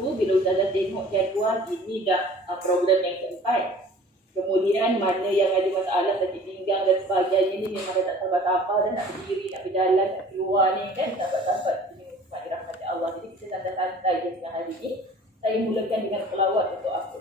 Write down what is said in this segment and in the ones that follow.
bila Ustazah tengok jadual, ini dah program yang keempat. Kemudian mana yang ada masalah sakit pinggang dan sebagainya ni memang dah tak sabar-sabar dah nak berdiri, nak berjalan, nak keluar ni kan, sahabat-sahabat ini sebab dirahmati Allah. Jadi kita santai-santai je dengan hari ni. Saya mulakan dengan selawat untuk apa?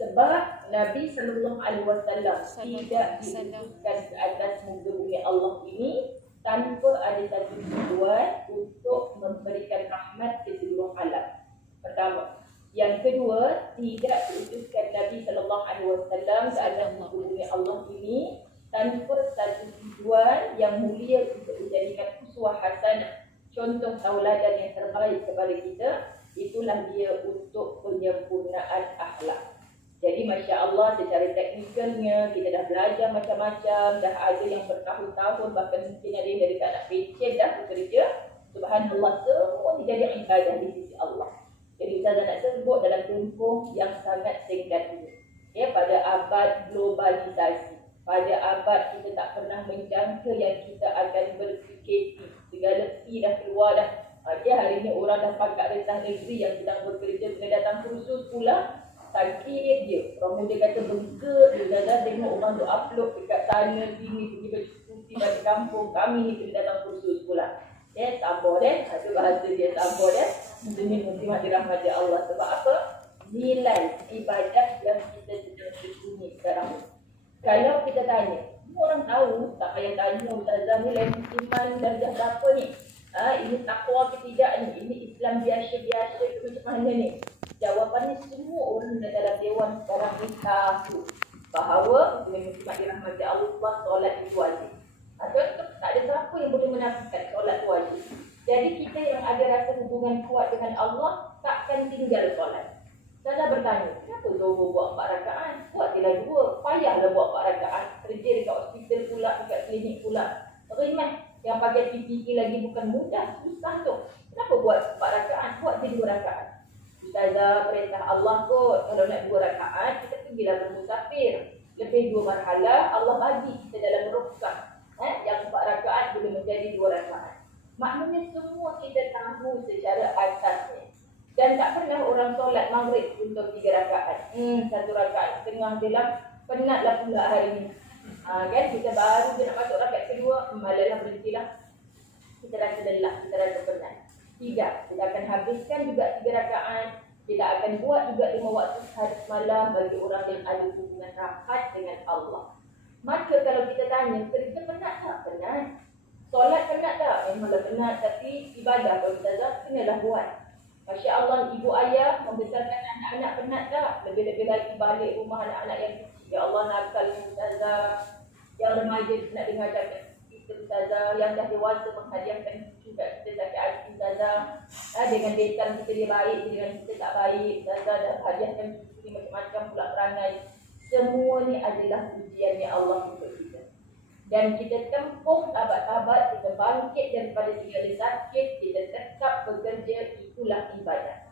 Sebab Nabi SAW tidak diutuskan ke atas muka bumi Allah ini tanpa ada satu tujuan untuk memberikan rahmat ke seluruh alam. Pertama. Yang kedua, tidak diutuskan Nabi SAW ke atas muka bumi Allah ini tanpa satu tujuan yang mulia untuk menjadikan uswah hasanah, contoh tauladan yang terbaik kepada kita. Itulah dia untuk penyempurnaan akhlak. Jadi Masya Allah, secara teknikalnya kita dah belajar macam-macam, dah ada yang bertahun-tahun, bahkan mungkin ada yang dari anak pecen dah bekerja. Subhanallah, semua jadi ibadah di sisi Allah. Jadi Ustazah nak sebut dalam tempoh yang sangat singkat ini. Ya, pada abad globalisasi, pada abad kita tak pernah menjangka yang kita akan ber-PKP. Segala fee dah keluar dah. Ya, hari ini orang dah pangkat rendah negeri yang sedang bekerja kena datang kursus pula. Sakit dia. Orang muda kata bengkak. Ustazah tengok orang tu upload dekat sana sini, pergi bercuti balik kampung. Kami ni kena datang kursus pula. Ya, sabar deh. Itu bahasa dia, sabar deh. Muslimin-muslimat dirahmati Allah. Sebab apa? Nilai ibadah yang kita sedang tekuni sekarang. Kalau kita tanya, semua orang tahu, tak payah tanya Ustazah nilai musliman darjah berapa ni? Ini takwa ke tidak ni? Ini Islam biasa-biasa ke macam mana ni? Jawapannya semua orang dalam dewan sekarang ni tahu bahawa muslimin-muslimat dirahmati Allah, solat itu wajib. Contoh, tak ada siapa yang boleh menafikan solat wajib. Jadi kita yang ada rasa hubungan kuat dengan Allah takkan tinggal solat. Saya bertanya, kenapa Zohor buat 4 rakaat? Buatlah 2. Payahlah buat 4 rakaat. Kerja dekat hospital pula, dekat klinik pula. Rimah yang pakai PPE lagi bukan mudah, susah tu. Kenapa buat 4 rakaat? Buat je 2 rakaat. Ustazah perintah Allah kot, kalau nak 2 rakaat, kita pergilah bermusafir. Lebih 2 marhala, Allah bagi kita dalam rukhsah. Yang 4 rakaat boleh menjadi 2 rakaat. Maknanya semua kita tahu secara asasnya. Dan tak pernah orang solat maghrib untuk 3 rakaat. 1 rakaat setengah je lah. Penatlah pula hari ni. Kan kita baru je nak masuk rakaat kedua, malalah berhentilah. Kita rasa lelah, kita rasa penat. Tidak, kita akan habiskan juga 3 rakaat. Kita akan buat juga 5 waktu sehari semalam bagi orang yang ada hubungan rapat dengan Allah. Maka kalau kita tanya, kerja penat tak? Penat. Solat penat tak? Memanglah penat, tapi ibadah kalau Ustazah kenalah buat. Masya Allah, ibu ayah membesarkan anak-anak penat tak? Lebih-lebih lagi balik rumah anak-anak yang kecil. Ya Allah, nakal Ustazah. Yang remaja nak dengar cakap kita Ustazah. Yang dah dewasa menghadiahkan cucu kat kita sakit hati Ustazah. Dengan dekan kita dia baik, dengan kita tak baik. Ustazah dah hadiahkan cucu ni macam-macam pula perangai. Semua ni adalah ujiannya Allah untuk kita. Dan kita tempuh sahabat-sahabat, kita bangkit daripada segala sakit, kita tetap bekerja, itulah ibadah.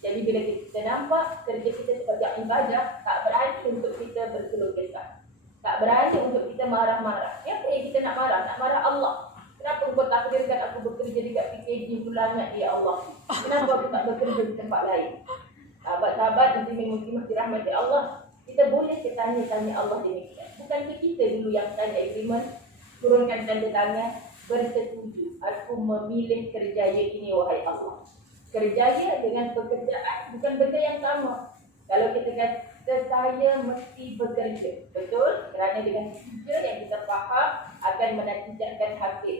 Jadi bila kita nampak kerja kita sebagai ibadah, tak berani untuk kita berkeluh kesah. Tak berani untuk kita marah-marah. Siapa yang kita nak marah? Nak marah Allah. Kenapa kau takdirkan aku bekerja dekat PKD Pulangat ya Allah? Kenapa aku tak bekerja di tempat lain? Sahabat-sahabat, muslimin-muslimah dirahmati Allah, kita boleh tanya Allah demikian. Bukankah kita dulu yang tanya agreement, turunkan tanda tangan, bersetuju, aku memilih kerjaya ini wahai Allah. Kerjaya dengan pekerjaan bukan benda yang sama. Kalau kita kata saya mesti bekerja, betul? Kerana dengan kerja yang kita faham akan menatijahkan hasil.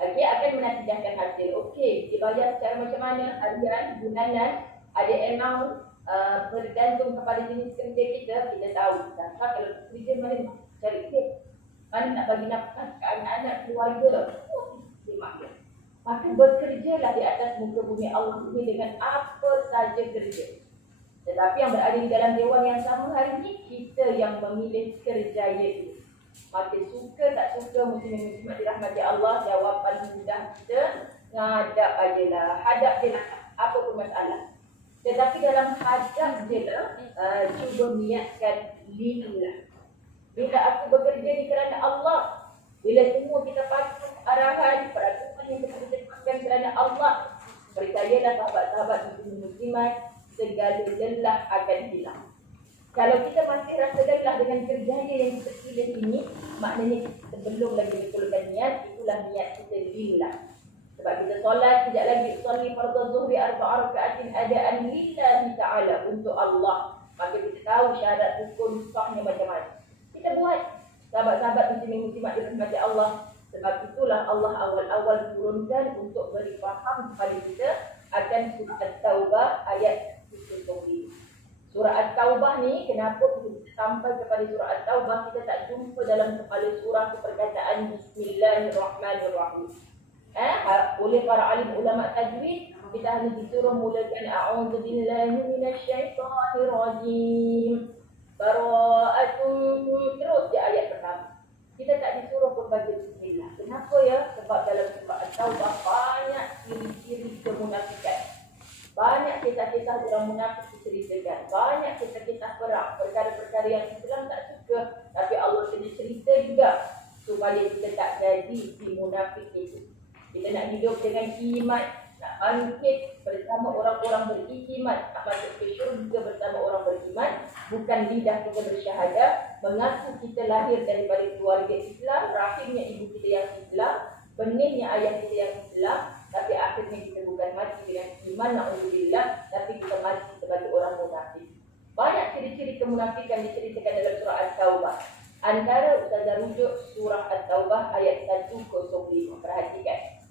Okey, akan menatijahkan hasil. Okey, dibayar secara macam mana? Harian, bulanan, ada amount. Bergantung kepada jenis kerja kita tahu. Kalau kerja mana cari duit, mana nak bagi nafkah ke anak-anak, keluarga, maka bekerjalah di atas muka bumi Allah ini dengan apa saja kerja. Tetapi yang berada di dalam dewan yang sama hari ini, kita yang memilih kerjaya itu. Maka suka tak suka, muslimin-muslimat dirahmati Allah, jawapan mudah kita, ngadap ajalah, hadap je lah, apa pun masalah. Tetapi dalam hadap je lah, cuba niatkan lillah. Bila aku bekerja ni kerana Allah, bila semua kita patuh arahan, peraturan yang kita tetapkan kerana Allah, Percayalah sahabat-sahabat muslimat, segala lelah akan hilang. Kalau kita masih rasa lelah dengan kerjaya yang kita pilih ini, maknanya kita belum lagi betulkan niat, itulah niat kita lillah. Sebab kita solat, tidak lagi usolli fardhu zuhri arba'a raka'atin adaan lillahi ta'ala, untuk Allah. Maka kita tahu syarat rukun sahnya macam mana. Kita buat, sahabat-sahabat muslimat dirahmati Allah. Sebab itulah Allah awal-awal turunkan untuk beri faham kepada kita akan surah At-Taubah ayat 70. Surah At-Taubah ni, kenapa kita sampai kepada surah At-Taubah, kita tak jumpa dalam kepala surah perkataan Bismillahirrahmanirrahim. Oleh para alim ulama tajwid, kita hanya disuruh mulakan a'udzubillahi minasyaitonirrajim, bara'atun, terus di ayat pertama. Kita tak disuruh pun baca bismillah. Kenapa ya? Sebab dalam surah At-Taubah banyak ciri-ciri kemunafikan. Banyak kisah-kisah orang munafik diceritakan. Banyak kisah-kisah perang, perkara-perkara yang Islam tak suka, tapi Allah kena cerita juga supaya kita tak jadi si munafik itu. Kita nak hidup dengan iman, nak bangkit bersama orang-orang beriman, nak masuk ke syurga bersama orang beriman. Bukan lidah kita bersyahadah, mengaku kita lahir daripada keluarga Islam, rahimnya ibu kita yang Islam, benihnya ayah kita yang Islam, tapi akhirnya kita bukan mati dengan iman, na'udzubillah, tapi kita mati sebagai orang munafik. Banyak ciri-ciri kemunafikan diceritakan dalam surah At-Taubah. Antara Ustazah rujuk surah At-Taubah ayat 105. Perhatikan.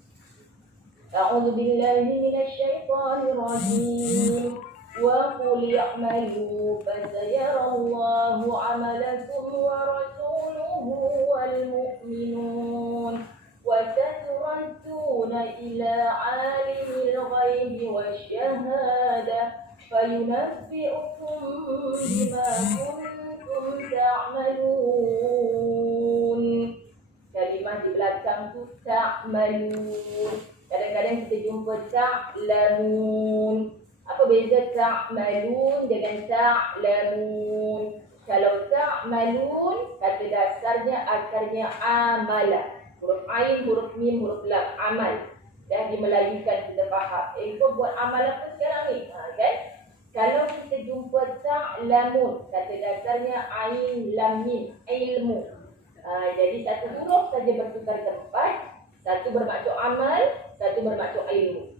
A'udzubillahi minasyaitonirrajim. Wa qul i'malu fasayarallahu 'amalakum wa rasuluhu wal mu'minun. وَتَتُرَدُّونَ إِلَى عَالِمِ الْغَيْبِ وَالشَّهَادَةِ فَيُنَبِّئُكُم بِمَا كُنتُمْ تَعْمَلُونَ. Kalimah di belakang tu ta'malun. Kadang-kadang kita jumpa ta'lamun. Apa beza ta'malun dengan ta'lamun? Kalau ta'malun, kata dasarnya akarnya amala. Huruf ain, huruf mim, huruf lam, amal. Dah dimelayukan, kita faham. Kau buat amal apa sekarang ni? Kan? Kalau kita jumpa ta'lamun, kata dasarnya ain, lam, mim, ilmu. Jadi satu huruf saja bertukar tempat. Satu bermaksud amal, satu bermaksud ilmu.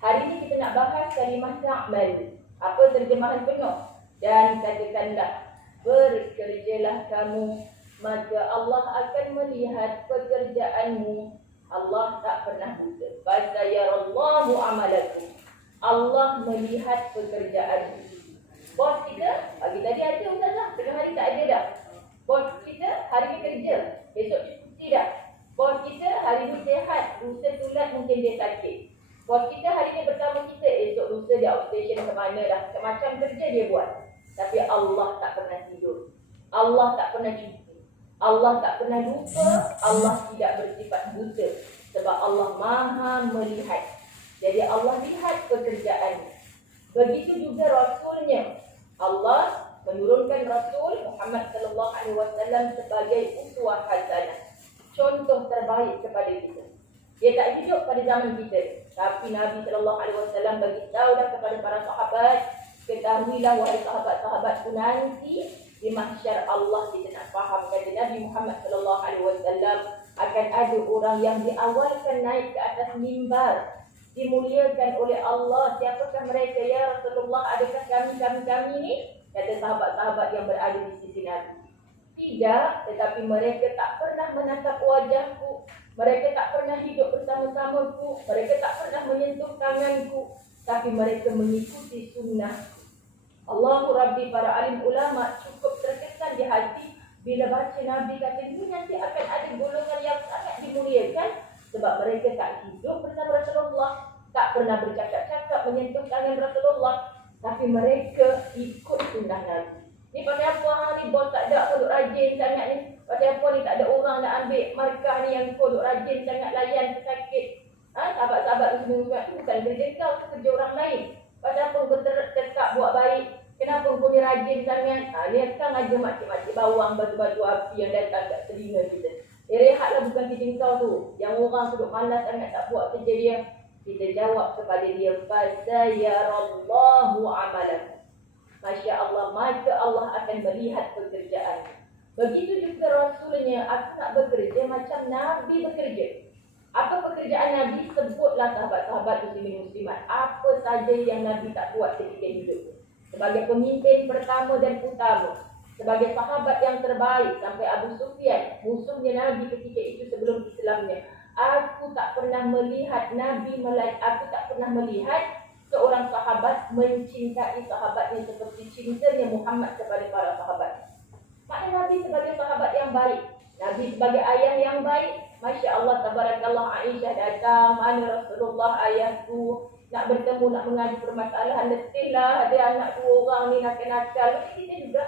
Hari ini kita nak bahas kalimah ta'mal. Apa terjemahan penuh? Dan katakanlah, bekerjalah kamu, maka Allah akan melihat pekerjaanmu. Allah tak pernah buta. Fasayarallahu amalakum. Allah melihat pekerjaanmu. Bos kita, pagi tadi ada Ustazah, tengah hari tak ada dah. Bos kita hari ni kerja, besok cuti dah. Bos kita hari ni sihat, lusa tulat mungkin dia sakit. Bos kita hari ni bersama kita, esok lusa dia outstation ke mana dah. Macam kerja dia buat. Tapi Allah tak pernah tidur. Allah tak pernah cuti. Allah tak pernah lupa, Allah tidak bersifat buta. Sebab Allah maha melihat. Jadi Allah lihat pekerjaannya. Begitu juga Rasulnya. Allah menurunkan Rasul Muhammad SAW sebagai uswah hasanah, contoh terbaik kepada kita. Dia tak hidup pada zaman kita, tapi Nabi SAW bagi tahu dah kepada para sahabat, ketahuilah wahai sahabat-sahabatku, nanti di mahsyar Allah kita nak faham, kata Nabi Muhammad SAW, akan ada orang yang diawalkan naik ke atas mimbar, dimuliakan oleh Allah. Siapakah mereka ya Rasulullah? Adakah kami ni? Kata sahabat-sahabat yang berada di sisi Nabi. Tidak, tetapi mereka tak pernah menatap wajahku, mereka tak pernah hidup bersama-samaku, mereka tak pernah menyentuh tanganku, tapi mereka mengikuti sunnah. Allahu Rabbi, para alim ulama cukup terkesan di hati bila baca Nabi kata ini nanti akan ada golongan yang sangat dimuliakan sebab mereka tak hidup bersama Rasulullah, tak pernah bercakap-cakap menyentuh tangan Rasulullah, tapi mereka ikut sunnah Nabi. Ni pasal apa hari bos tak ada aku duk rajin sangat ni? Pasal apa ni tak ada orang nak ambil markah ni yang kau duk rajin sangat layan pesakit? Sahabat-sahabat semua tu bukan kerja kau, tu kerja orang lain. Pasal apa kau tetap buat baik? Kenapa kau ni rajin sangat? Ni sekarang aja makcik-makcik bawang, batu-batu api yang datang kat telinga kita. Rehatlah bukan kerja kau tu. Yang orang tu duk malas sangat tak buat kerja dia. Kita jawab kepada dia, fasayarallahu amalakum. Masya Allah, maka Allah akan melihat pekerjaan. Begitu juga Rasulnya, aku nak bekerja macam Nabi bekerja. Apa pekerjaan Nabi? Sebutlah sahabat-sahabat muslimin muslimat. Apa saja yang Nabi tak buat ketika hidup. Sebagai pemimpin pertama dan utama. Sebagai sahabat yang terbaik sampai Abu Sufyan, musuhnya Nabi ketika itu sebelum Islamnya. Aku tak pernah melihat seorang sahabat mencintai sahabatnya seperti cintanya Muhammad kepada para sahabat. Maknanya Nabi sebagai sahabat yang baik, Nabi sebagai ayah yang baik. Masya Allah, tabarakallah, Aisyah datang, mana Rasulullah ayahku, nak bertemu, nak mengadu permasalahan, letih lah, ada anak 2 orang ni nakal-nakal. Macam kita juga.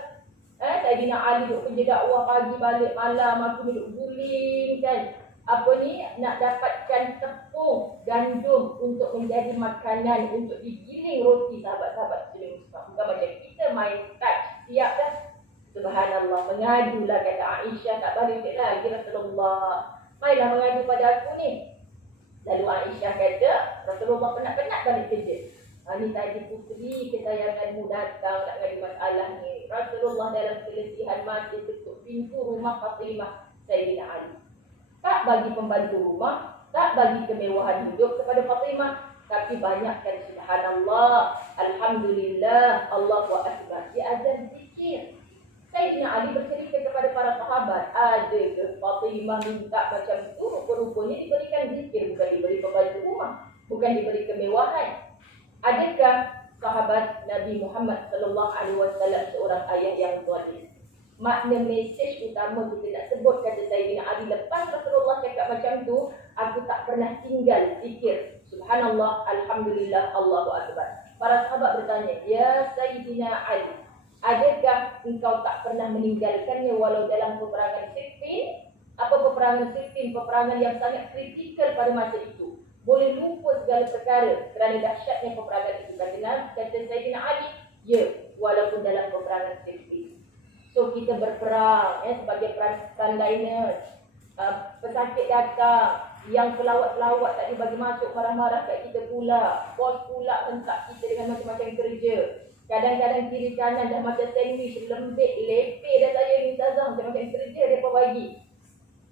Sayyidina Ali duduk kerja dakwah pagi balik malam, aku duduk guling kan. Nak dapatkan tepung gandum untuk menjadi makanan, untuk digiling roti sahabat-sahabat muslim. Bukan macam kita main touch, siap dah. Subhanallah, mengadulah kata Aisyah, tak balik lagi Rasulullah. Mainlah mengadu pada aku ni. Lalu Aisyah kata, Rasulullah penat-penat balik kerja. Ni tadi puteri kesayanganmu datang nak ngadu masalah ni. Rasulullah dalam keletihan mati ketuk pintu rumah Fatimah Sayyidina Ali. Tak bagi pembantu rumah, tak bagi kemewahan hidup kepada Fatimah, tapi banyakkan subhanallah, alhamdulillah, Allahu akbar. Dia ajar zikir. Sayyidina Ali bercerita kepada para sahabat, ada ke Fatimah minta macam itu, rupa-rupanya diberikan zikir, bukan diberi pembantu rumah, bukan diberi kemewahan. Adakah sahabat Nabi Muhammad SAW seorang ayah yang soleh? Makna mesej utama kita nak sebut, kata Sayyidina Ali, lepas Rasulullah cakap macam tu, aku tak pernah tinggal zikir. Subhanallah, alhamdulillah, Allahu akbar. Para sahabat bertanya, ya Sayyidina Ali, adakah engkau tak pernah meninggalkannya walau dalam peperangan Siffin? Apa peperangan Siffin? Peperangan yang sangat kritikal pada masa itu. Boleh lupa segala perkara kerana dahsyatnya peperangan itu. Kata Sayyidina Ali, ya, walaupun dalam peperangan Siffin. So kita berperang sebagai frontliners. Pesakit datang, yang pelawat-pelawat tak dibagi masuk, marah-marah kat kita pula. Bos pula hentak kita dengan macam-macam kerja. Kadang-kadang kiri kanan dah macam sandwich, lembik, lepeh dah saya ni Ustazah, macam-macam kerja mereka bagi.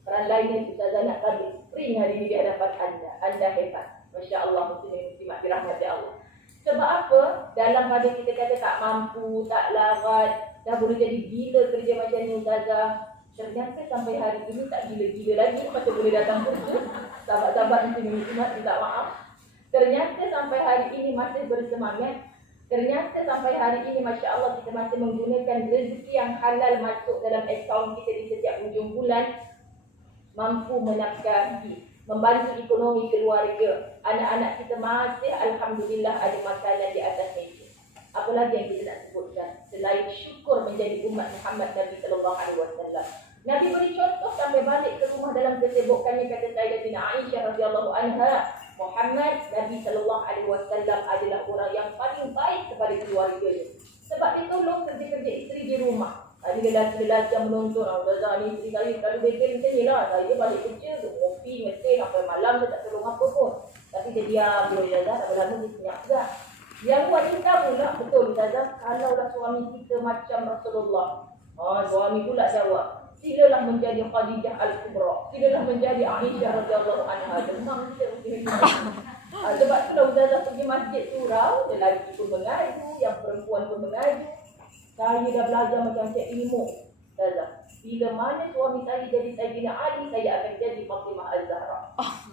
Frontliners Ustazah nak habis spring hari ni di hadapan anda. Anda hebat. Masya Allah, muslimat dirahmati Allah. Sebab apa? Dalam pada kita kata tak mampu, tak larat, dah boleh jadi gila kerja macam ni Ustazah. Ternyata sampai hari ini tak gila-gila lagi, masih boleh datang kerja. Sahabat-sahabat muslimat minta maaf. Ternyata sampai hari ini masih bersemangat. Ternyata sampai hari ini Masya Allah kita masih menggunakan rezeki yang halal masuk dalam akaun kita di setiap hujung bulan. Mampu menafkahi, membantu ekonomi keluarga. Anak-anak kita masih alhamdulillah ada makanan di atas meja. Apa lagi yang kita nak sebutkan selain syukur menjadi umat Muhammad Nabi SAW. Nabi beri contoh sampai balik ke rumah dalam kesibukannya. Kata Sayyidatina Aisyah radhiyallahu anha, Muhammad Nabi SAW adalah orang yang paling baik kepada keluarganya. Sebab dia tolong kerja-kerja isteri di rumah. Ada lelaki-lelaki yang menonton, Ustazah ni isteri saya kalau bebel macam ni lah. Saya balik kerja, kopi, mesin, sampai malam dia tak tolong apa pun. Tapi dia diam, Ustazah, tak lama dia senyap juga. Yang wanita pula, betul Ustazah, kalaulah suami kita macam Rasulullah, suami pula jawab, silalah menjadi Khadijah Al-Kubra, silalah menjadi Aisyah radhiyallahu anha. Demam kita sebab itulah Ustazah pergi masjid surau, lelaki pun mengadu, yang perempuan pun mengadu. Saya dah belajar macam cik ilmu Ustazah. Bila mana suami saya jadi Sayyidina Ali, saya akan jadi Fatimah Al-Zahra.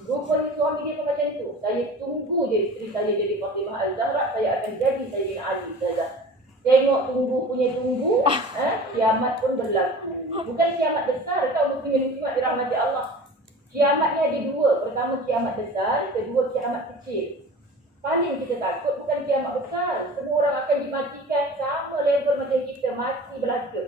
Rupanya suami dia pun macam itu. Saya tunggu je isteri saya jadi Fatimah Al-Zahra, saya akan jadi Sayyidina Ali Ustazah. Tengok tunggu punya tunggu, kiamat pun berlaku. Bukan kiamat besar, kau muslimat dirahmati Allah. Kiamatnya ada 2. Pertama kiamat besar, kedua kiamat kecil. Paling kita takut bukan kiamat besar. Semua orang akan dimatikan sama level macam kita, mati belaka.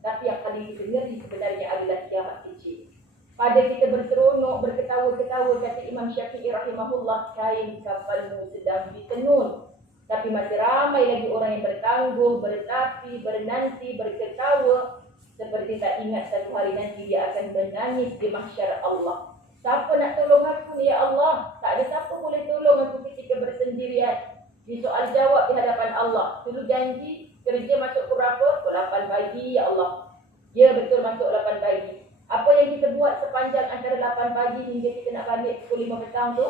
Tapi yang paling kita ngeri sebenarnya adalah kiamat kecil. Pada kita berseronok, berketawa-ketawa, kata Imam Syafi'i rahimahullah, kain kafalmu sedang ditenun. Tapi masih ramai lagi orang yang bertangguh, bertapi, bernanti, berketawa. Seperti tak ingat satu hari nanti dia akan menangis di mahsyar Allah. Siapa nak tolong aku ni ya Allah? Tak ada siapa boleh tolong aku ketika bersendirian. Di soal jawab di hadapan Allah. Dulu janji kerja masuk pukul berapa? Pukul 8 pagi ya Allah. Ya betul masuk 8 pagi. Apa yang kita buat sepanjang antara 8 pagi hingga kita nak balik pukul 5 petang tu?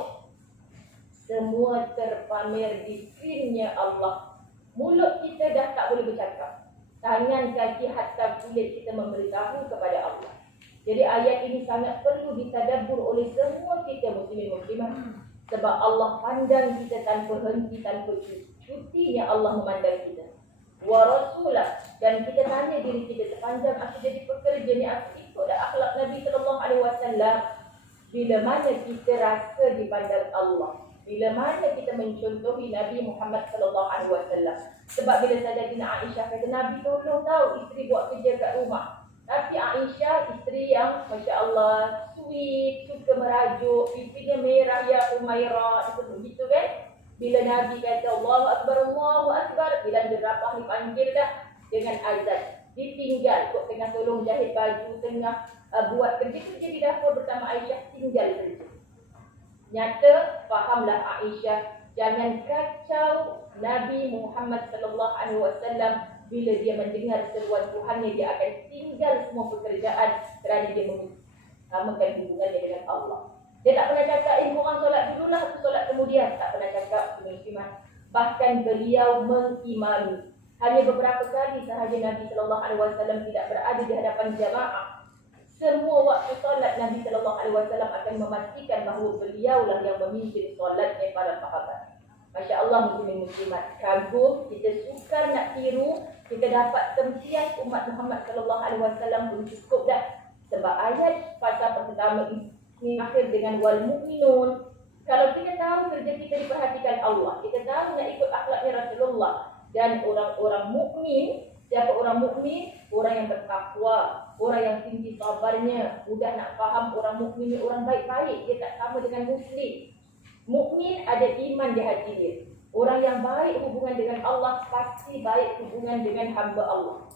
Semua terpamer di screennya Allah. Mulut kita dah tak boleh bercakap. Tangan, kaki, hatta kulit kita memberitahu kepada Allah. Jadi ayat ini sangat perlu ditadabbur oleh semua kita muslimin muslimah. Sebab Allah pandang kita tanpa henti, tanpa cutinya Allah memandang kita. Wa rasulah, dan kita tanya diri kita sepanjang aku jadi pekerja ni, aku ikut akhlak Nabi SAW. Bila mana kita rasa dipandang Allah? Bila mana kita mencontohi Nabi Muhammad SAW? Sebab bila Sayyidatina Aisyah kata, Nabi tolong tahu isteri buat kerja kat rumah. Tapi Aisyah isteri yang Masya Allah sweet, suka merajuk, pipinya merah ya Umairah, itu begitu kan? Bila Nabi kata Allahu Akbar, bila derapah dipanggil dah dengan azan, ditinggal kok tengah tolong jahit baju, tengah buat kerja-kerja di dapur bersama Aisyah, tinggal kerja. Nyata fahamlah Aisyah, jangan kacau Nabi Muhammad SAW. Bila dia mendengar seruan Tuhannya, dia akan tinggal semua pekerjaan kerana dia mengutamakan hubungannya dengan Allah. Dia tak pernah cakap, korang solat dululah, aku solat kemudian. Tak pernah cakap, muslimat. Bahkan beliau mengimami. Hanya beberapa kali sahaja Nabi SAW tidak berada di hadapan jamaah. Semua waktu solat Nabi SAW akan memastikan bahawa beliaulah yang memimpin solatnya para sahabat. Masya Allah muslimin muslimat, kagum, kita sukar nak tiru, kita dapat tempias umat Muhammad SAW pun cukup dah. Sebab ayat pasal pertama ini akhir dengan wal mu'minun. Kalau kita tahu kerja kita diperhatikan Allah, kita tahu nak ikut akhlaknya Rasulullah dan orang-orang mukmin. Siapa orang mukmin? Orang yang bertakwa, orang yang tinggi sabarnya, mudah nak faham orang mukmin ni orang baik-baik, dia tak sama dengan muslim. Mukmin ada iman di hati dia. Orang yang baik hubungan dengan Allah pasti baik hubungan dengan hamba Allah.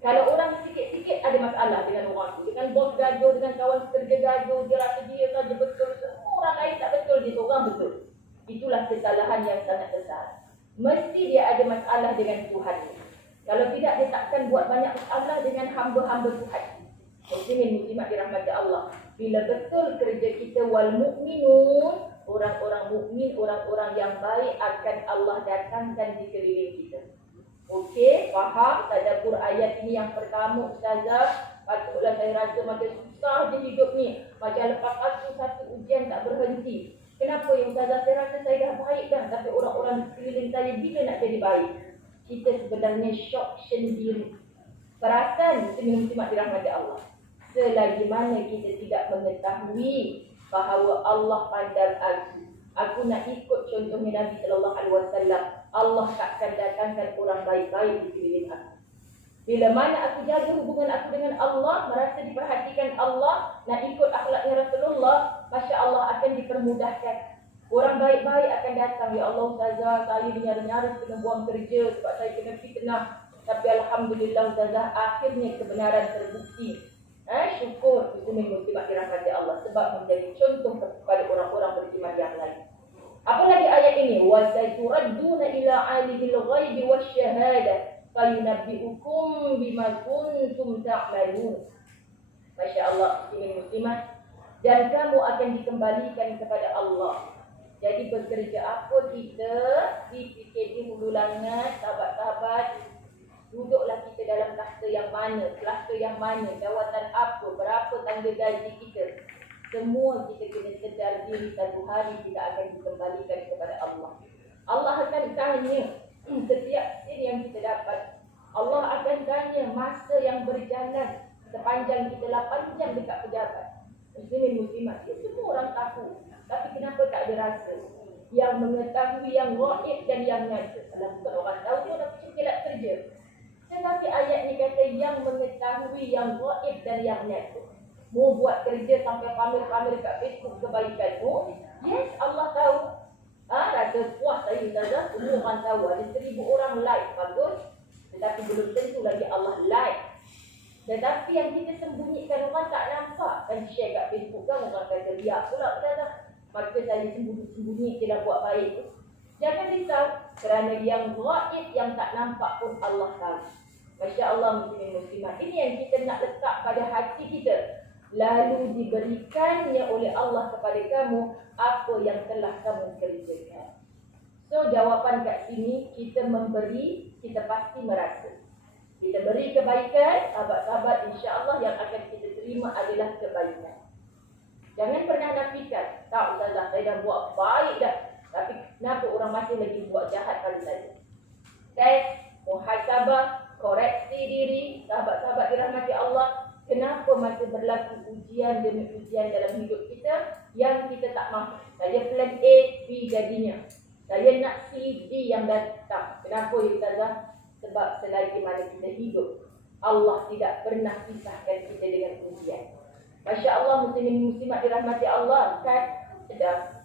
Kalau orang sikit-sikit ada masalah dengan orang tu, dengan bos gaduh, dengan kawan kerja gaduh, dia rasa dia saja betul, semua orang lain tak betul, dia seorang betul. Itulah kesalahan yang sangat besar. Mesti dia ada masalah dengan Tuhan. Kalau tidak, dia takkan buat banyak masalah dengan hamba-hamba Tuhan. Muslimin muslimat dirahmati Allah. Bila betul kerja kita wal mukminun, orang-orang mukmin, orang-orang yang baik akan Allah datangkan di sekeliling kita. Okey, faham tadabbur ayat ini yang pertama Ustazah? Patutlah saya rasa macam susah je hidup ni. Macam lepas satu ujian tak berhenti. Kenapa ya Ustazah? Saya rasa saya dah baik dah, tapi orang-orang di sekeliling saya bila nak jadi baik? Kita sebenarnya syok sendiri. Perasan muslimat dirahmati Allah. Selagi mana kita tidak mengetahui bahawa Allah pandang aku nak ikut contohnya Nabi SAW, Allah takkan datangkan orang baik-baik di sekeliling aku. Bila mana aku jaga hubungan aku dengan Allah, merasa diperhatikan Allah, nak ikut akhlaknya Rasulullah, Masya Allah akan dipermudahkan. Orang baik-baik akan datang, ya Allah Ustazah, saya nyaris kena buang kerja sebab saya kena fitnah. Tapi Alhamdulillah Ustazah, akhirnya kebenaran terbukti. Syukur muslimin muslimat dirahmati Allah sebab menjadi contoh kepada orang-orang beriman yang lain. Apa lagi ayat ini? Wa sayturadduna ila alimil ghaibi wasyahadah fayunabbi'ukum bima kuntum ta'malun. Masya Allah muslimin muslimat, dan kamu akan dikembalikan kepada Allah. Jadi bekerja apa kita di PKP Hulu Langat, sahabat-sahabat, duduklah kita dalam kluster yang mana, jawatan apa, berapa tangga gaji kita. Semua kita kena sedar diri satu hari kita akan dikembalikan kepada Allah. Allah akan tanya setiap sen yang kita dapat. Allah akan tanya masa yang berjalan sepanjang kita 8 jam dekat pejabat. Muslimin muslimat, semua orang tahu. Tapi kenapa tak ada rasa? Yang mengetahui yang gaib dan yang nyata. Kalau bukan orang tahu, dia orang kilat kerja. Tetapi ayat ni kata yang mengetahui yang gaib dan yang nyata. Mau buat kerja sampai pamer-pamer kat Facebook kebaikanmu, yes, Allah tahu. Rasa puas saya Ustazah, semua orang tahu. Ada 1000 orang like, bagus. Tetapi belum tentu lagi Allah like. Tetapi yang kita sembunyikan orang tak nampak, kan share kat Facebook kan, orang kata lihat pula dah. Maka saya sembunyi je lah buat baik tu. Jangan risau, kerana yang gaib yang tak nampak pun Allah tahu. Masya Allah muslimin-muslimat. Ini yang kita nak letak pada hati kita. Lalu diberikannya oleh Allah kepada kamu apa yang telah kamu kerjakan. So jawapan kat sini, kita memberi, kita pasti merasa. Kita beri kebaikan, sahabat-sahabat, insya-Allah yang akan kita terima adalah kebaikan. Jangan pernah nafikan, tak ustazah, saya dah buat baik dah, tapi kenapa orang masih lagi buat jahat pada saya? Tes, muhasabah, koreksi diri, sahabat-sahabat dirahmati Allah. Kenapa masih berlaku ujian demi ujian dalam hidup kita yang kita tak mahu? Saya plan A, B jadinya. Saya nak C, D yang datang. Kenapa ya ustazah? Sebab selagi mana kita hidup, Allah tidak pernah pisahkan kita dengan ujian. Masya Allah muslimin muslimat dirahmati Allah, kan?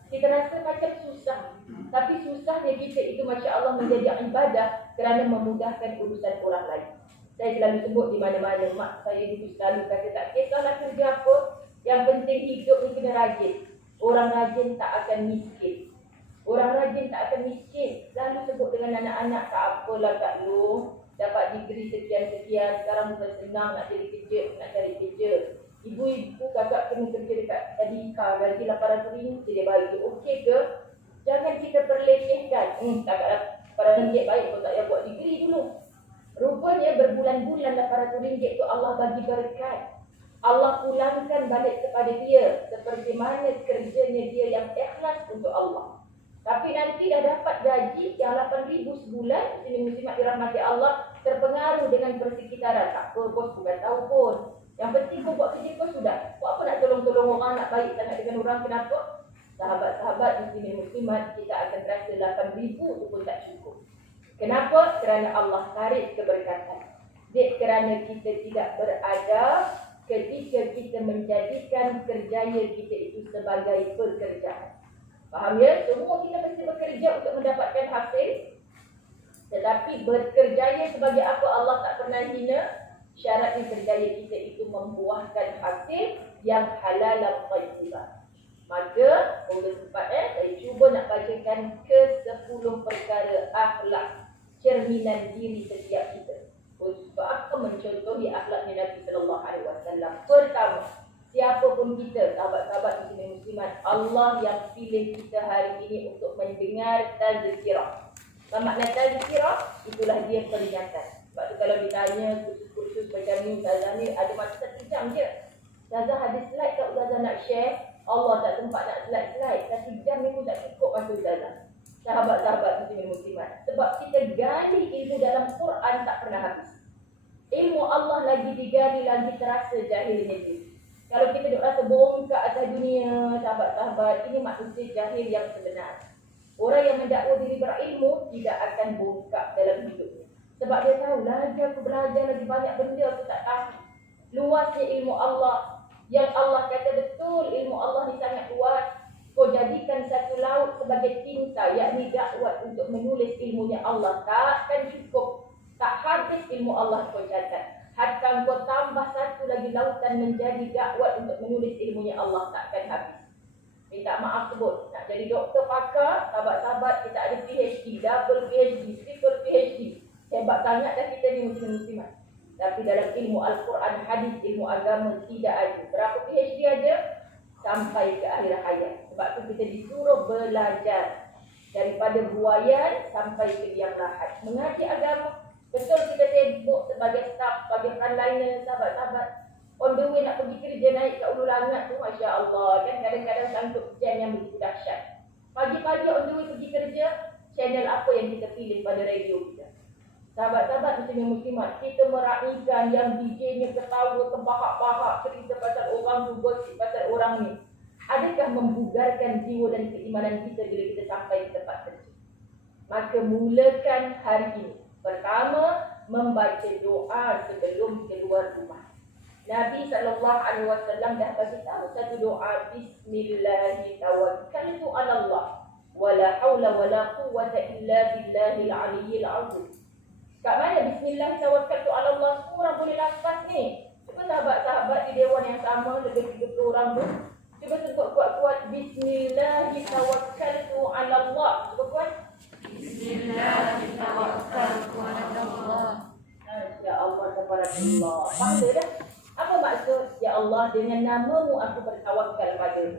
Kita rasa macam susah, tapi susahnya kita itu Masya Allah menjadi ibadah kerana memudahkan urusan orang lain. Saya selalu sebut di mana-mana, mak saya dulu selalu kata, tak kisahlah kerja apa, yang penting hidup ni kena rajin. Orang rajin tak akan miskin. Orang rajin tak akan miskin. Selalu sebut dengan anak-anak, tak apalah Kak Lu, dapat degree sekian-sekian, sekarang bukan senang nak jadi kerja, nak cari kerja. Ibu-ibu kakak kena kerja dekat Adika, gaji RM800 dia bagi. Okey ke? Jangan kita perlekehkan. Takkanlah RM800 baik kalau tak payah buat degree dulu. Rupanya berbulan-bulan RM800 tu Allah bagi berkat. Allah pulangkan balik kepada dia seperti mana kerjanya dia yang ikhlas untuk Allah. Tapi nanti dah dapat gaji yang RM8,000 sebulan, muslimat dirahmati Allah, terpengaruh dengan persekitaran. Tak apa bos, bukan tahu pun. Yang penting kau buat kerja kau sudah. Buat apa nak tolong-tolong orang, nak baik sangat dengan orang, kenapa? Sahabat-sahabat muslimat, kita akan rasa RM8,000 tu pun tak cukup. Kenapa? Kerana Allah tarik keberkatan. Kerana kita tidak beradab ketika kita menjadikan kerjaya kita itu sebagai pekerjaan. Faham ya? Semua kita mesti bekerja untuk mendapatkan hasil. Tetapi bekerjanya sebagai apa Allah tak pernah hina. Syaratnya kerjaya kita itu membuahkan hasil yang halal dan thayyibah. Maka, boleh sempat saya cuba nak bacakan ke-10 perkara akhlak cerminan diri setiap kita. Untuk apa mencontohi akhlaknya Nabi SAW. Pertama, siapapun kita, sahabat-sahabat muslimat, Allah yang pilih kita hari ini untuk mendengar tazkirah. Makna tazkirah, itulah dia peringatan. Sebab tu kalau ditanya kursus-kursus macam ni, ustazah ni ada masa 1 jam je. Ustazah ada slide tak ustazah nak share? Allah tak sempat nak slide-slide. 1 jam ni pun tak cukup masa ustazah. Sahabat-sahabat muslimat. Sebab kita gali ilmu dalam Quran tak pernah habis. Ilmu Allah lagi digali, lagi terasa jahilnya dia. Kalau kita duk rasa bongkak atas dunia, sahabat-sahabat, ini manusia jahil yang sebenar. Orang yang mendakwa diri berilmu tidak akan bongkak dalam hidupnya. Sebab dia tahu, lagi aku belajar lagi banyak benda aku tak tahu. Luasnya ilmu Allah. Yang Allah kata betul, ilmu Allah ni sangat luas. Kau jadikan satu laut sebagai tinta, yakni dakwat untuk menulis ilmunya Allah. Takkan cukup. Tak habis ilmu Allah kau catat. Hatta kau tambah satu lagi lautan menjadi dakwat untuk menulis ilmunya Allah, takkan habis. Minta maaf sebut, nak jadi doktor pakar, sahabat-sahabat, kita ada PhD, double PhD, triple PhD. Hebat sangat dah kita ni muslim-muslimat. Tapi dalam ilmu Al-Quran, hadis, ilmu agama tidak ada. Berapa PhD aja? Sampai ke akhir hayat. Sebab tu kita disuruh belajar. Daripada buayan sampai ke liang lahat. Mengaji agama. Betul kita sibuk sebagai staff, sebagai frontliner, sahabat-sahabat. On the way nak pergi kerja, naik kat Ulu Langat tu, Masya Allah. Kan kadang-kadang sangkut jam yang begitu dahsyat. Pagi-pagi on the way pergi kerja, channel apa yang kita pilih pada radio kita? Sahabat-sahabat muslimat, kita meraihkan yang DJ-nya ketawa, terbahak-bahak, cerita pasal orang tu, gosip pasal orang ni. Adakah membugarkan jiwa dan keimanan kita bila kita sampai ke tempat kerja? Maka mulakan hari ini. Pertama, membaca doa sebelum keluar rumah. Nabi SAW dah bagi tahu satu doa, Bismillahirrahmanirrahim, tawakkaltu 'ala Allah, wala haula wala quwwata illa billahil aliyyil azim. Kat mana Bismillah tawakkaltu 'ala Allah? Surah boleh lafaz ni. sahabat-sahabat di dewan yang sama, lebih 30 orang tu. Cuba sebut kuat-kuat. Bismillahirrahmanirrahim. Ala Allah. Cuba kuat. Bismillahirrahmanirrahim. Ya Allah kepada Allah. Faham dah? Apa maksud? Ya Allah, dengan namamu aku bertawakal padamu.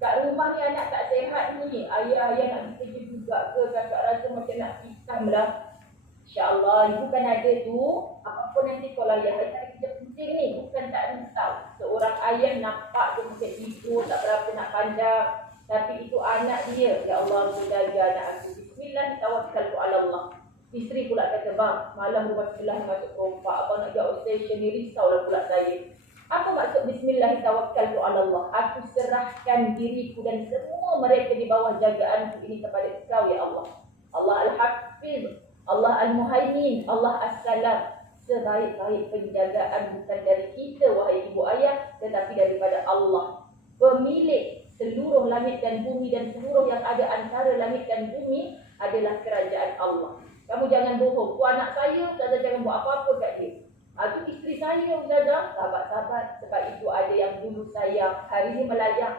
Kat rumah ni anak tak sihat ni, ayah nak kerja juga ke, kakak rasa macam nak pisah lah. InsyaAllah, ibu kan ada tu. Apapun nanti kalau ayah ada kerja penting ni, bukan tak risau. Seorang ayah nampak dia macam tidur, tak berapa nak pandang, tapi itu anak dia. Ya Allah, aku jaga anak aku. Bismillah, tawakkaltu ala Allah. Isteri pula kata, bang, malam rumah sebelah masuk rompak, abang nak jauh station ni, risaulah pula saya. Apa maksud bismillah tawakkaltu ala Allah? Aku serahkan diriku dan semua mereka di bawah jagaanku ini kepada Engkau ya Allah. Allah Al-Hafiz, Allah Al-Muhaimin, Allah As-Salam. Sebaik-baik penjagaan bukan dari kita wahai ibu ayah, tetapi daripada Allah, pemilik seluruh langit dan bumi, dan seluruh yang ada antara langit dan bumi adalah kerajaan Allah. Kamu jangan bohong. Tu anak saya, Ustazah jangan buat apa-apa kat dia. Itu isteri saya, Ustazah. Sahabat-sahabat, sebab itu ada yang dulu sayang, hari ini melayang.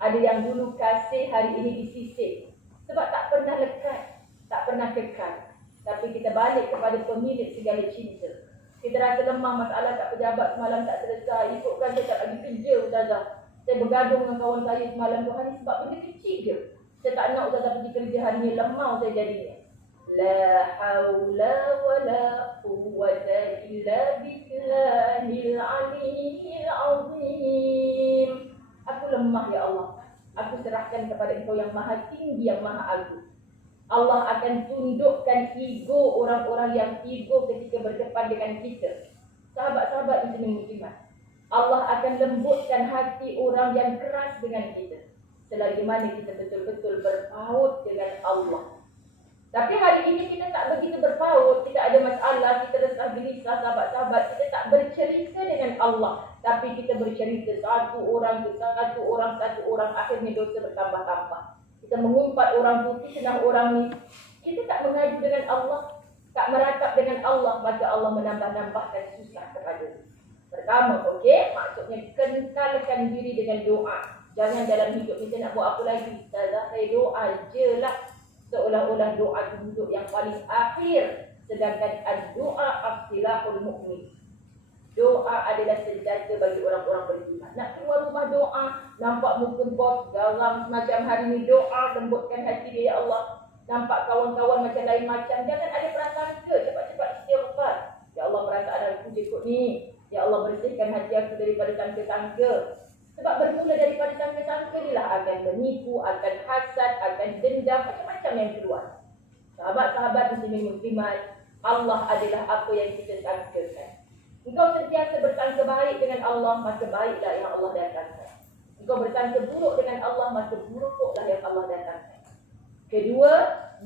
Ada yang dulu kasih, hari ini disisik. Sebab tak pernah lekat, tak pernah kekal. Tapi kita balik kepada pemilik segala cinta. Kita rasa lemah, masalah kat pejabat semalam tak selesai. Ikutkan saya tak lagi kerja, Ustazah. Saya bergaduh dengan kawan saya semalam tu, hanya sebab benda kecil je. Saya tak nak Ustazah pergi kerja hari ini, lemah saya jadinya. La hawla wa la quwwata illa billahil aliyyil azim. Aku lemah ya Allah. Aku serahkan kepada Engkau yang maha tinggi, yang maha agung. Allah akan tundukkan ego orang-orang yang ego ketika berdepan dengan kita. Sahabat-sahabat muslimin muslimat, Allah akan lembutkan hati orang yang keras dengan kita, selagi mana kita betul-betul berpaut dengan Allah. Tapi hari ini kita tak begitu berpaut, kita ada masalah, kita resah gelisah, sahabat-sahabat, kita tak bercerita dengan Allah, tapi kita bercerita satu orang, akhirnya dosa bertambah-tambah. Kita mengumpat orang putih, senang orang ni. Kita tak mengadu dengan Allah, tak merakap dengan Allah, maka Allah menambah-nambahkan susah kepada kita. Pertama, maksudnya kentalkan diri dengan doa. Jangan dalam hidup kita nak buat apa lagi. Ustazah, saya doa je lah. Seolah-olah doa itu duduk yang paling akhir. Sedangkan doa afsilahul mu'min. Doa adalah senjata bagi orang-orang beriman. Nak keluar rumah doa, nampak muka bos garam semacam hari ini, doa, lembutkan hati dia ya Allah. Nampak kawan-kawan macam lain macam, jangan ada prasangka, cepat-cepat istighfar. Ya Allah, perasaan aku je kot ni. Ya Allah, bersihkan hati aku daripada sangka-sangka. Sebab bermula daripada sangka-sangka ni lah akan menipu, akan hasad, akan dendam, macam-macam yang keluar. Sahabat-sahabat muslimin muslimat, Allah adalah apa yang kita sangkakan. Engkau sentiasa bersangka baik dengan Allah, maka baiklah yang Allah datangkan. Engkau bersangka buruk dengan Allah, maka buruklah yang Allah datangkan. Kedua,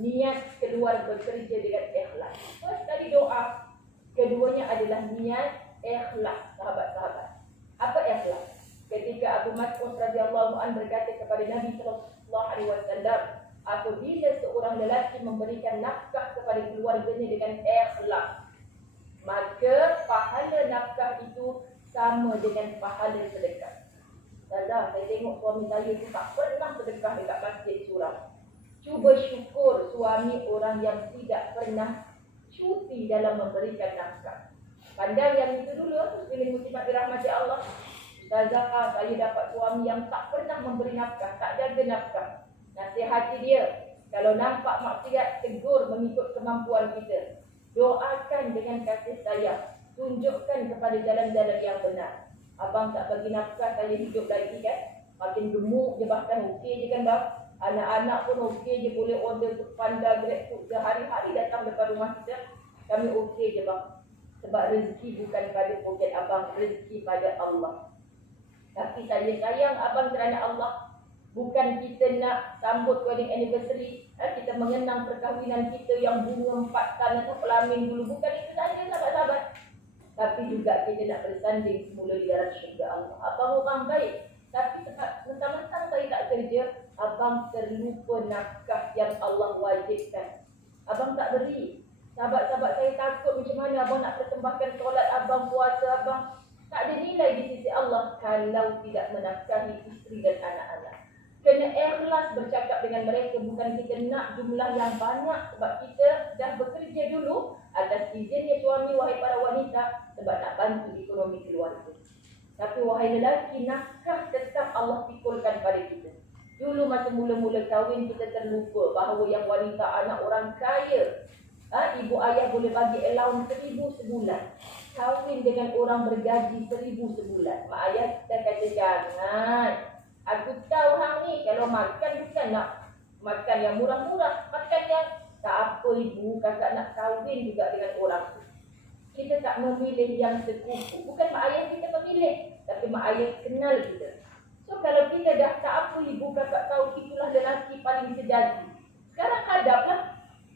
niat keluar bekerja dengan ikhlas. First tadi doa. Keduanya adalah niat ikhlas, sahabat-sahabat. Apa ikhlas? Ketika Abu Mas'ud radhiyallahu anhu berkata kepada Nabi sallallahu alaihi wasallam, apabila seorang lelaki memberikan nafkah kepada keluarganya dengan ikhlas, maka pahala nafkah itu sama dengan pahala sedekah. Ustazah, saya tengok suami saya itu tak pernah sedekah dekat masjid surau. Cuba syukur suami orang yang tidak pernah cuti dalam memberikan nafkah. Pandang yang itu dulu, muslimin muslimat dirahmati Allah. Ustazah, saya dapat suami yang tak pernah memberi nafkah, tak jaga nafkah. Nasihati dia, kalau nampak maksiat, tegur mengikut kemampuan kita. Doakan dengan kasih sayang. Tunjukkan kepada jalan-jalan yang benar. Abang tak bagi nafkah, saya hidup lagi kan. Makin gemuk je bahkan, okey je kan bang. Anak-anak pun okey je, boleh order food panda, grab food hari-hari datang depan rumah kita. Kami okey je bang. Sebab rezeki bukan pada poket abang, rezeki pada Allah. Tapi saya sayang abang kerana Allah. Bukan kita nak sambut wedding anniversary, kita mengenang perkahwinan kita yang bunga 4 tan atau pelamin dulu. Bukan itu saja sahabat-sahabat. Tapi juga kita nak bersanding semula di dalam syurga Allah. Abang orang baik, tapi sebab mentang-mentang saya tak kerja, abang terlupa nafkah yang Allah wajibkan. Abang tak beri. Sahabat-sahabat saya takut macam mana abang nak persembahkan solat abang, puasa abang. Tak ada nilai di sisi Allah kalau tidak menafkahi isteri dan anak-anak. Kena ikhlas bercakap dengan mereka, bukan kita nak jumlah yang banyak sebab kita dah bekerja dulu atas izinnya suami, wahai para wanita, sebab nak bantu ekonomi keluarga. Tapi wahai lelaki, nafkah tetap Allah pikulkan pada kita. Dulu masa mula-mula kahwin kita terlupa bahawa yang wanita anak orang kaya, ibu ayah boleh bagi allowance 1,000 sebulan. Kahwin dengan orang bergaji 1,000 sebulan. Mak ayah kita kata jangan. Aku tahu hang ni kalau makan bukan nak makan yang murah-murah, makan yang tak apa ibu, kakak nak kahwin juga dengan orang tu. Kita tak memilih yang sekufu. Bukan mak ayah kita memilih, tapi mak ayah kenal kita. So kalau kita dah tak apa ibu, kakak tahu itulah lelaki paling sejati. Sekarang hadaplah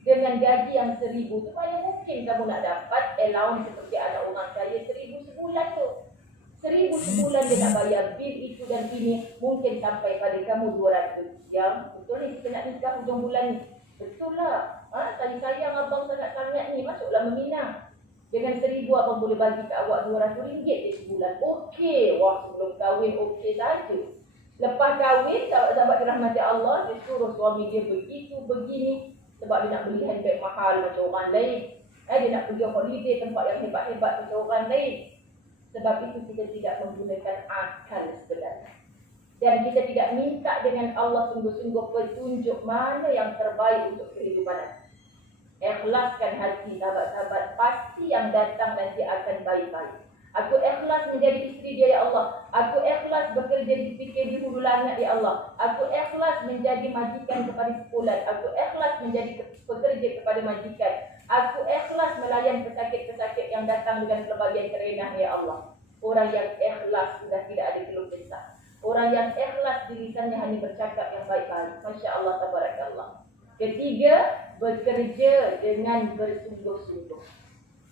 dengan gaji yang 1,000 tu, mana mungkin kamu nak dapat allowance seperti anak orang kaya 1,000 sebulan tu. 1,000 sebulan dia nak bayar bil itu dan ini, mungkin sampai pada kamu 200. Yang betul ni kita nak nikah hujung bulan ni. Betul lah. Sayang abang sangat-sangat ni, masuklah meminang. Dengan 1,000 abang boleh bagi ke awak RM200 je sebulan. Okey. Wah, sebelum kahwin okey saja. Lepas kahwin, sahabat-sahabat dirahmati Allah, dia suruh suami dia begitu, begini. Sebab dia nak beli handbag mahal macam orang lain. Dia nak pergi holiday tempat yang hebat-hebat macam orang lain. Sebab itu kita tidak menggunakan akal sebenarnya. Dan kita tidak minta dengan Allah sungguh-sungguh petunjuk mana yang terbaik untuk kehidupan. Ikhlaskan hati sahabat-sahabat, pasti yang datang nanti akan baik-baik. Aku ikhlas menjadi isteri dia ya Allah. Aku ikhlas bekerja di fikir di hulu langit ya Allah. Aku ikhlas menjadi majikan kepada sekolah. Aku ikhlas menjadi pekerja kepada majikan. Aku ikhlas melayan pesakit-pesakit yang datang dengan pelbagai kerenah ya Allah. Orang yang ikhlas sudah tidak ada keluh kesah. Orang yang ikhlas di lisannya hanya bercakap yang baik-baik. Masya Allah, tabarakallah. Ketiga, bekerja dengan bersungguh-sungguh.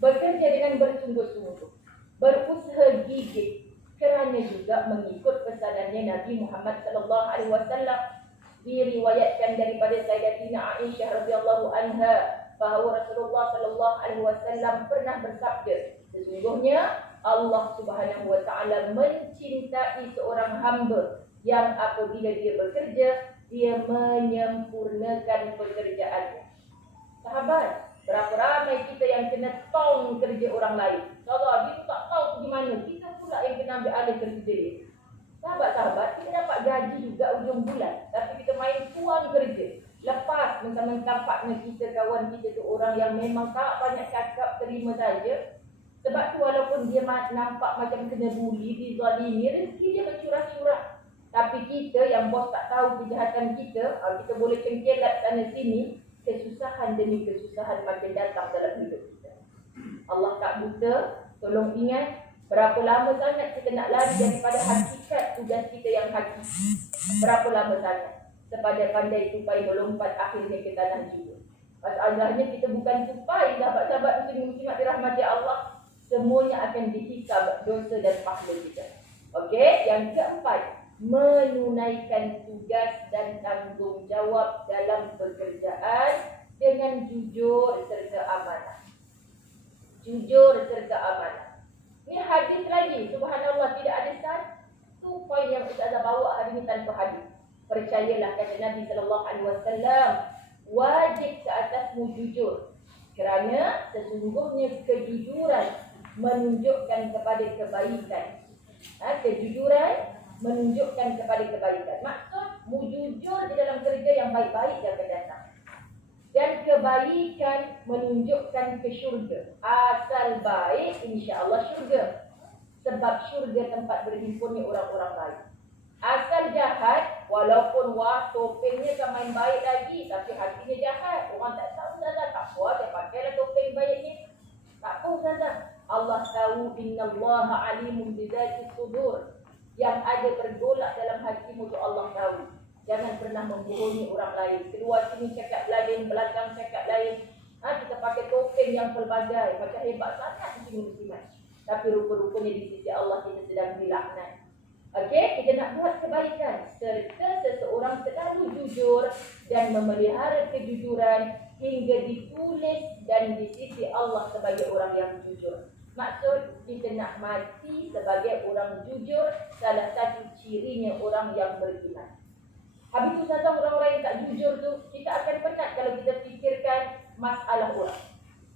Bekerja dengan bersungguh-sungguh. Berusaha gigih kerana juga mengikut pesanannya Nabi Muhammad sallallahu alaihi wasallam. Diriwayatkan daripada Sayyidatina Aisyah radhiyallahu anha bahawa Rasulullah sallallahu alaihi wasallam pernah bersabda, sesungguhnya Allah Subhanahu wa taala mencintai seorang hamba yang apabila dia bekerja, dia menyempurnakan pekerjaannya. Sahabat, berapa ramai kita yang kena tong kerja orang lain. Kalau dia tak tahu pergi mana, kita pula yang kena ambil alih kerja dia. Sahabat-sahabat, kita dapat gaji juga ujung bulan, tapi kita main tuang kerja. Lepas mentang-mentang partner kita, kawan kita tu orang yang memang tak banyak cakap, terima saja. Sebab tu walaupun dia nampak macam kena bully, dizalimi, rezeki dia bercurah-curah. Tapi kita yang bos tak tahu kejahatan kita, kita boleh cengkelat sana sini, kesusahan demi kesusahan makin datang dalam hidup kita. Allah tak buta, tolong ingat berapa lama sangat kita nak lari daripada hakikat tugas kita yang hakiki. Berapa lama sangat. Sepandai-pandai tupai melompat akhirnya ke tanah jiwa. Masalahnya kita bukan tupai, sahabat-sahabat muslim-muslimat dirahmati Allah. Semuanya akan dihisab dosa dan pahala kita. Okey, yang keempat, menunaikan tugas dan tanggungjawab dalam pekerjaan dengan jujur serta amanah. Jujur serta amanah. Ini hadis lagi, subhanallah, tidak ada satu poin yang Ustazah bawa hari ini tanpa hadis. Percayalah, kata Nabi SAW, wajib ke atasmu jujur. Kerana sesungguhnya kejujuran menunjukkan kepada kebaikan. Kejujuran menunjukkan kepada kebaikan. Maksud, mu jujur di dalam kerja yang baik-baik dia akan datang. Dan kebaikan menunjukkan ke syurga. Asal baik, insya-Allah syurga. Sebab syurga tempat berhimpunnya orang-orang baik. Asal jahat, walaupun topengnya kan main baik lagi, tapi hatinya jahat. Orang tak tahu Ustazah, tak puas, saya pakailah topeng baiknya. Tak apa Ustazah. Allah tahu, innallaha alimun bidzati sudur. Yang ada bergolak dalam hatimu tu Allah tahu. Jangan pernah membohongi orang lain. Keluar sini cakap lain, belakang cakap lain. Kita pakai topeng yang pelbagai, macam hebat sangat muslim-muslimat. Tapi rupa-rupanya di sisi Allah kita sedang dilaknat. Okey, kita nak buat kebaikan serta seseorang selalu jujur dan memelihara kejujuran hingga ditulis dan di sisi Allah sebagai orang yang jujur. Maksud kita nak mati sebagai orang jujur, salah satu cirinya orang yang beriman. Habis tu sahaja orang-orang yang tak jujur tu, kita akan penat kalau kita fikirkan masalah orang.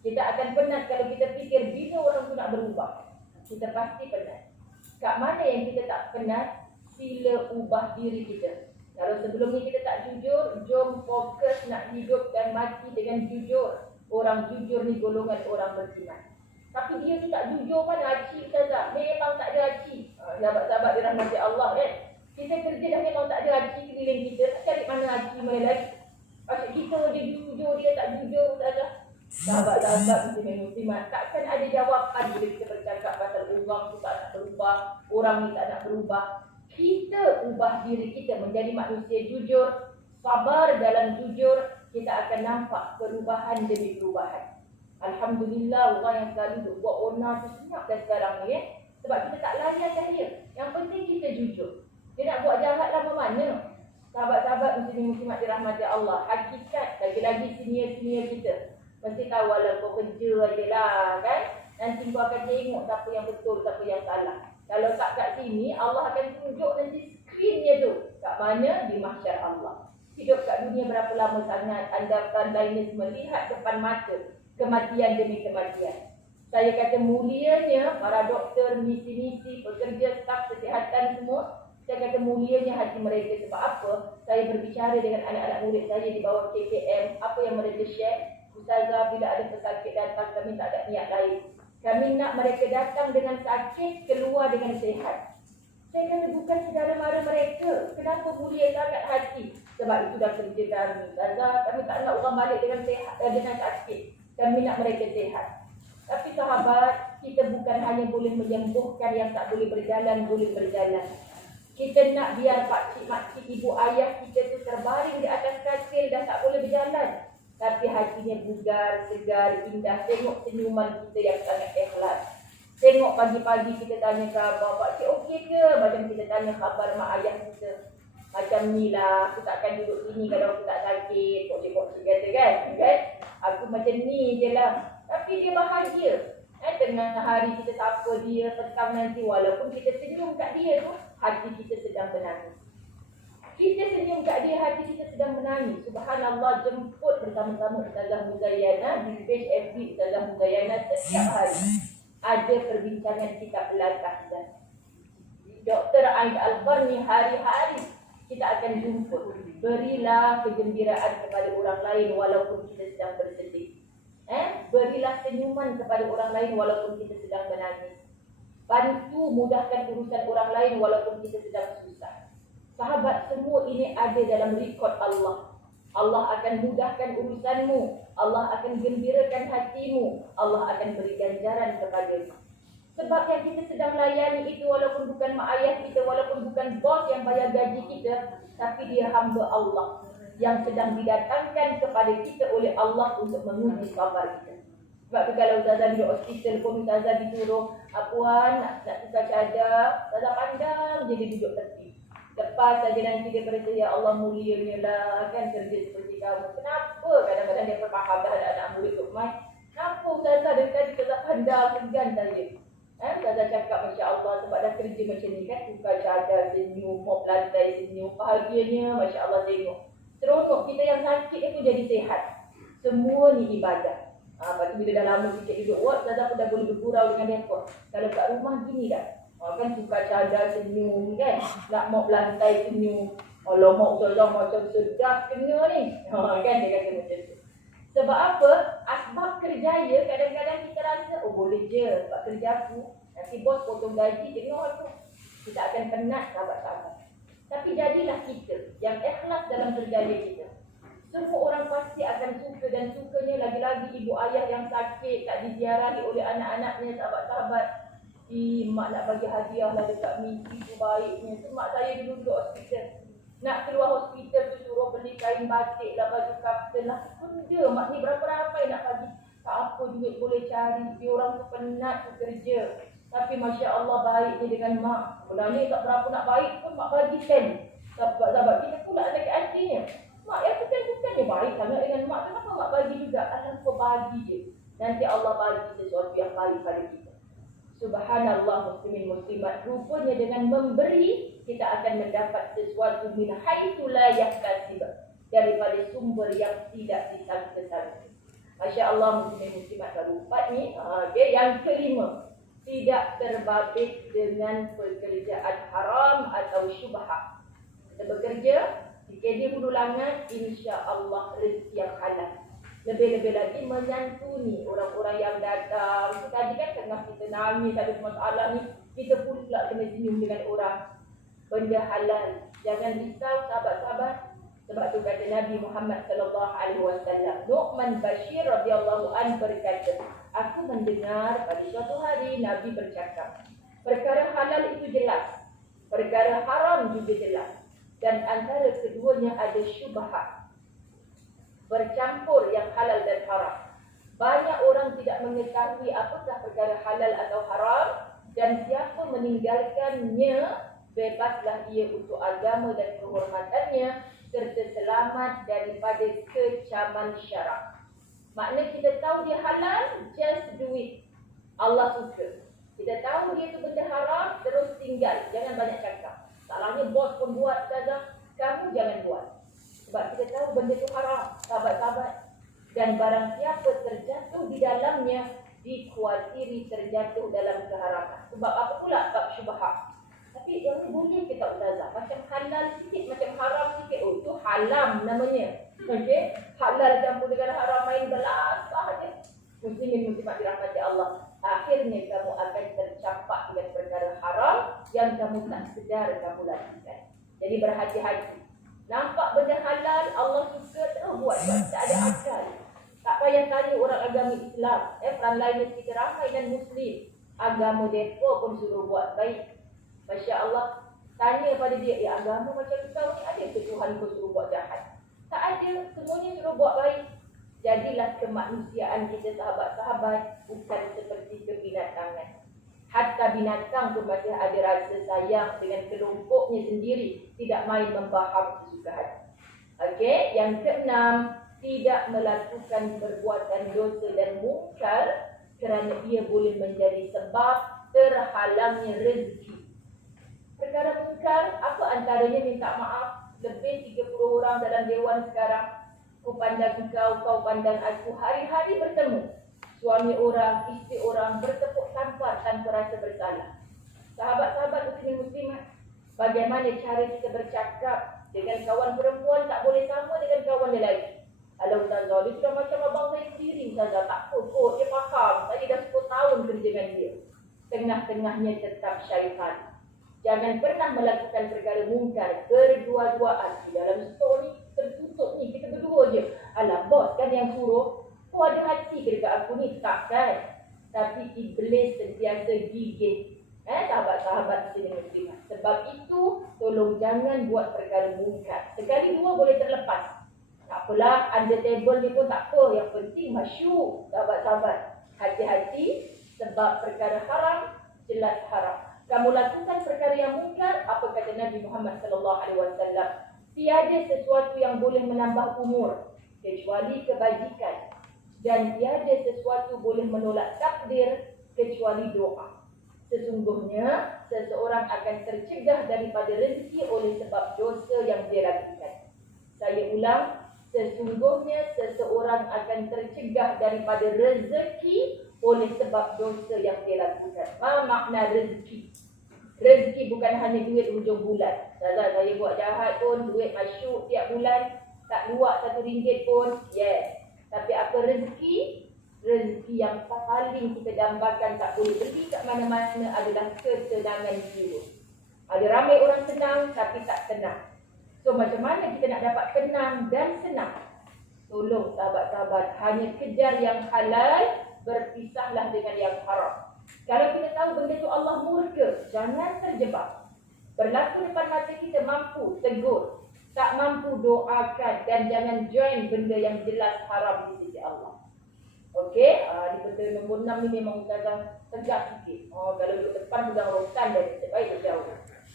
Kita akan penat kalau kita fikir bila orang tu nak berubah. Kita pasti penat. Kat mana yang kita tak penat? Sila ubah diri kita. Kalau sebelum ni kita tak jujur, jom fokus nak hidup dan mati dengan jujur. Orang jujur ni golongan orang beriman. Tapi dia tu tak jujur pun haji saja. Memang tak ada haji. Sahabat-sahabat dirahmati Allah kan. Kita kerja dah memang tak ada haji keliling kita. Tak cari mana haji mana lagi. Maksud kita dia jujur, dia tak jujur saja. Sahabat-sahabat muslimat, takkan ada jawapan bila kita bercakap pasal orang tu tak nak berubah, orang ni tak nak berubah. Kita ubah diri kita menjadi manusia jujur, sabar dalam jujur, kita akan nampak perubahan demi perubahan. Alhamdulillah, orang yang selalu buat onar tu senyap dah sekarang ni sebab kita tak layan dia. Yang penting kita jujur. Dia nak buat jahat lama mana? Sahabat-sahabat muslimat dirahmati Allah, hakikat lagi-lagi senior-senior kita mesti tahu walau kau kerja aje lah kan. Nanti kau akan tengok siapa yang betul, siapa yang salah. Kalau tak kat sini, Allah akan tunjuk nanti skrinnya tu. Kat mana? Di mahsyar Allah. Hidup kat dunia berapa lama sangat, anda pandainya melihat depan mata kematian demi kematian. Saya kata mulianya para doktor, misi-misi, pekerja, staf kesihatan semua. Saya kata mulianya hati mereka. Sebab apa? Saya berbicara dengan anak-anak murid saya di bawah KKM. Apa yang mereka share? Ustazah, bila ada pesakit datang, kami tak ada niat lain. Kami nak mereka datang dengan sakit, keluar dengan sehat. Saya kata bukan saudara mara mereka. Kenapa mulia sangat hati? Sebab itu dah kerja kami. Ustazah, kami tak nak orang balik dengan sehat, dengan sakit. Kami nak mereka sehat. Tapi sahabat, kita bukan hanya boleh menyembuhkan yang tak boleh berjalan, boleh berjalan. Kita nak biar pakcik, makcik, ibu ayah kita tu terbaring di atas katil dan tak boleh berjalan. Tapi hatinya bugar, segar, indah. Tengok senyuman kita yang sangat ikhlas. Tengok pagi-pagi kita tanya khabar, pakcik okey ke? Macam kita tanya khabar mak ayah kita. Macam ni lah, aku takkan duduk sini kalau aku tak sakit. Pakcik-pakcik kata kan? Aku macam ni je lah. Tapi dia bahagia. Tengah hari kita sapa dia, petang nanti walaupun kita senyum kat dia tu, hati kita sedang menangis. Kita senyum kat dia, hati kita sedang menangis. Subhanallah, jemput bersama-sama Ustazah Muzayyana di page FB Ustazah Muzayyana setiap hari. Ada perbincangan kitab Latah dan Dr. Aid Al-Qarni hari-hari kita akan jumpa. Berilah kegembiraan kepada orang lain walaupun kita sedang bersedih. Berilah senyuman kepada orang lain walaupun kita sedang menangis. Bantu mudahkan urusan orang lain walaupun kita sedang susah. Sahabat, semua ini ada dalam rekod Allah. Allah akan mudahkan urusanmu. Allah akan gembirakan hatimu. Allah akan beri ganjaran kepadamu. Sebab yang kita sedang layani itu walaupun bukan mak ayah kita, walaupun bukan bos yang bayar gaji kita, tapi dia hamba Allah yang sedang didatangkan kepada kita oleh Allah untuk menguji sabar kita. Sebab tu kalau Ustazah duduk hospital pun Ustazah disuruh, Puan nak tukar cadar, Ustazah pandang je dia duduk tepi. Lepas saja nanti dia berkata, ya Allah mulianya lah kan kerja seperti kamu. Kenapa kadang-kadang dia berfaham dah ada anak murid Luqman? Kenapa Ustazah dari tadi Ustazah pandang segan saja? Ustazah cakap Masya Allah sebab dah kerja macam ni kan, tukar cadar senyum, mop lantai senyum, bahagianya Masya Allah tengok. Seronok kita yang sakit itu jadi sehat. Semua ni ibadah. Lepas tu bila dah lama sikit duduk ward, Ustazah pun dah boleh bergurau dengan rekod. Kalau kat rumah gini dah. Kan tukar cadar senyum kan, nak mop lantai senyum. Allah mop Ustazah macam sedap kena ni. Kan dia kata macam tu. Sebab apa? Asbab kerjaya kadang-kadang kita rasa, oh boleh je sebab kerja aku. Nanti bos potong gaji, tengok aku. Kita akan penat sahabat-sahabat. Tapi jadilah kita yang ikhlas dalam kerjaya kita. Semua orang pasti akan suka dan sukanya lagi-lagi ibu ayah yang sakit, tak diziarahi oleh anak-anaknya, sahabat-sahabat. Mak nak bagi hadiah lah dekat misi tu baiknya. Tu mak saya dulu duduk hospital. Nak keluar hospital tu suruh beli kain batik lah, baju kapten lah. Benda mak ni berapa ramai nak bagi. Tak apa duit boleh cari. Dia orang tu penat tu kerja. Tapi Masya Allah baiknya dengan mak. Sebenarnya tak berapa nak baik pun mak bagi sen. Sahabat-sahabat kita pula sakit hatinya. Mak ya bukannya baik sangat dengan mak. Kenapa mak bagi juga? Asal kau bagi je. Nanti Allah bagi sesuatu yang baik pada kita. Subhanallah muslimin muslimat. Rupanya dengan memberi kita akan mendapat sesuatu min haitsu la yahtasib, daripada sumber yang tidak disangka-sangka. Masya-Allah muslimin muslimat baru 4 ni. Okay. Yang kelima, tidak terbabit dengan pekerjaan haram atau syubhat. Kita bekerja di KD Hulu Langat, insya-Allah rezeki yang halal. Lebih-lebih lagi menyantuni orang-orang yang datang. Itu tadi kan tengah kita nangis ada masalah ni, kita pula kena senyum dengan orang. Benda halal. Jangan risau sahabat-sahabat. Sebab tu kata Nabi Muhammad sallallahu alaihi wasallam, Nu'man Bashir radhiyallahu anhu berkata, aku mendengar pada suatu hari Nabi bercakap, perkara halal itu jelas, perkara haram juga jelas, dan antara keduanya ada syubhat, bercampur yang halal dan haram. Banyak orang tidak mengetahui apakah perkara halal atau haram, dan siapa meninggalkannya, bebaslah ia untuk agama dan kehormatannya, serta selamat daripada kecaman syarak. Makna kita tahu dia halal, just do it. Allah suka. Kita tahu dia tu benda haram, terus tinggal. Jangan banyak cakap. Salahnya bos pun buat, ustazah. Kamu jangan buat. Sebab kita tahu benda tu haram, sahabat-sahabat. Dan barang siapa terjatuh di dalamnya, dikhawatiri terjatuh dalam keharaman. Sebab apa pula? Bab syubhat. Tapi yang ni boleh ke tak ustazah? Macam halal sikit, macam haram sikit. Oh, itu halam namanya. Okey? Halal campur dengan haram, main belas sahaja. Muslimin muslimat dirahmati Allah. Akhirnya kamu akan tercampak dengan perkara haram yang kamu tak sedar kamu lakukan. Jadi berhati-hati. Nampak benda halal, Allah suka, terus buat. Tak ada akal. Tak payah tanya orang agama Islam. Frontliners kita ramai dan Muslim. Agama mereka pun suruh buat baik. Masya Allah. Tanya pada dia, agama macam kau ni ada ke Tuhan kau suruh buat jahat? Tak ada. Semuanya suruh buat baik. Jadilah kemanusiaan kita sahabat-sahabat bukan seperti kebinatangan. Hatta binatang pun masih ada rasa sayang dengan kelompoknya sendiri. Tidak main membahas sesuka hati. Okey, yang keenam, tidak melakukan perbuatan dosa dan mungkar kerana ia boleh menjadi sebab terhalangnya rezeki. Perkara mungkar, apa antaranya minta maaf. Lebih 30 orang dalam dewan sekarang. Aku pandang engkau, kau pandang aku. Hari-hari bertemu. Suami orang, isteri orang bertepuk tampar tanpa rasa bersalah. Sahabat-sahabat muslimin-muslimat, bagaimana cara kita bercakap dengan kawan perempuan tak boleh sama dengan kawan lelaki. Kalau ustazah, dia sudah macam abang saya sendiri ustazah. Tak apa kot, dia faham. Saya dah 10 tahun kerja dengan dia. Tengah-tengahnya tetap syaitan. Jangan pernah melakukan perkara mungkar berdua-duaan. Di dalam store ni, tertutup ni, kita berdua je. Alah, bos kan yang suruh. Kau ada hati ke dekat aku ni? Tak kan? Tapi iblis sentiasa gigit. Sahabat-sahabat muslimin. Sebab itu, tolong jangan buat perkara mungkar. Sekali dua boleh terlepas. Tak apalah, under table ni pun tak apa. Yang penting masyuk, sahabat-sahabat. Hati-hati, sebab perkara haram, jelas haram. Kamu lakukan perkara yang mungkar, apa kata Nabi Muhammad sallallahu alaihi wasallam? Tiada sesuatu yang boleh menambah umur kecuali kebajikan, dan tiada sesuatu boleh menolak takdir kecuali doa. Sesungguhnya seseorang akan tercegah daripada rezeki oleh sebab dosa yang dia lakukan. Saya ulang, sesungguhnya seseorang akan tercegah daripada rezeki oleh sebab dosa yang dia lakukan. Apa makna rezeki? Rezeki bukan hanya duit hujung bulan. Saya buat jahat pun duit masuk tiap bulan, tak luak RM1 pun. Yes. Tapi apa rezeki? Rezeki yang paling kita dambakan tak boleh beli kat mana-mana adalah ketenangan jiwa. Ada ramai orang senang tapi tak tenang. So macam mana kita nak dapat tenang dan senang? Tolong sahabat-sahabat, hanya kejar yang halal, berpisahlah dengan yang haram. Kalau kita tahu benda tu Allah murka, jangan terjebak. Berlaku depan mata kita, mampu tegur. Tak mampu doakan, dan jangan join benda yang jelas haram di sisi Allah. Okey, di benda nombor 6 ni memang ustazah tegas sikit. Kalau duduk depan sudah rotan dan baik jauh.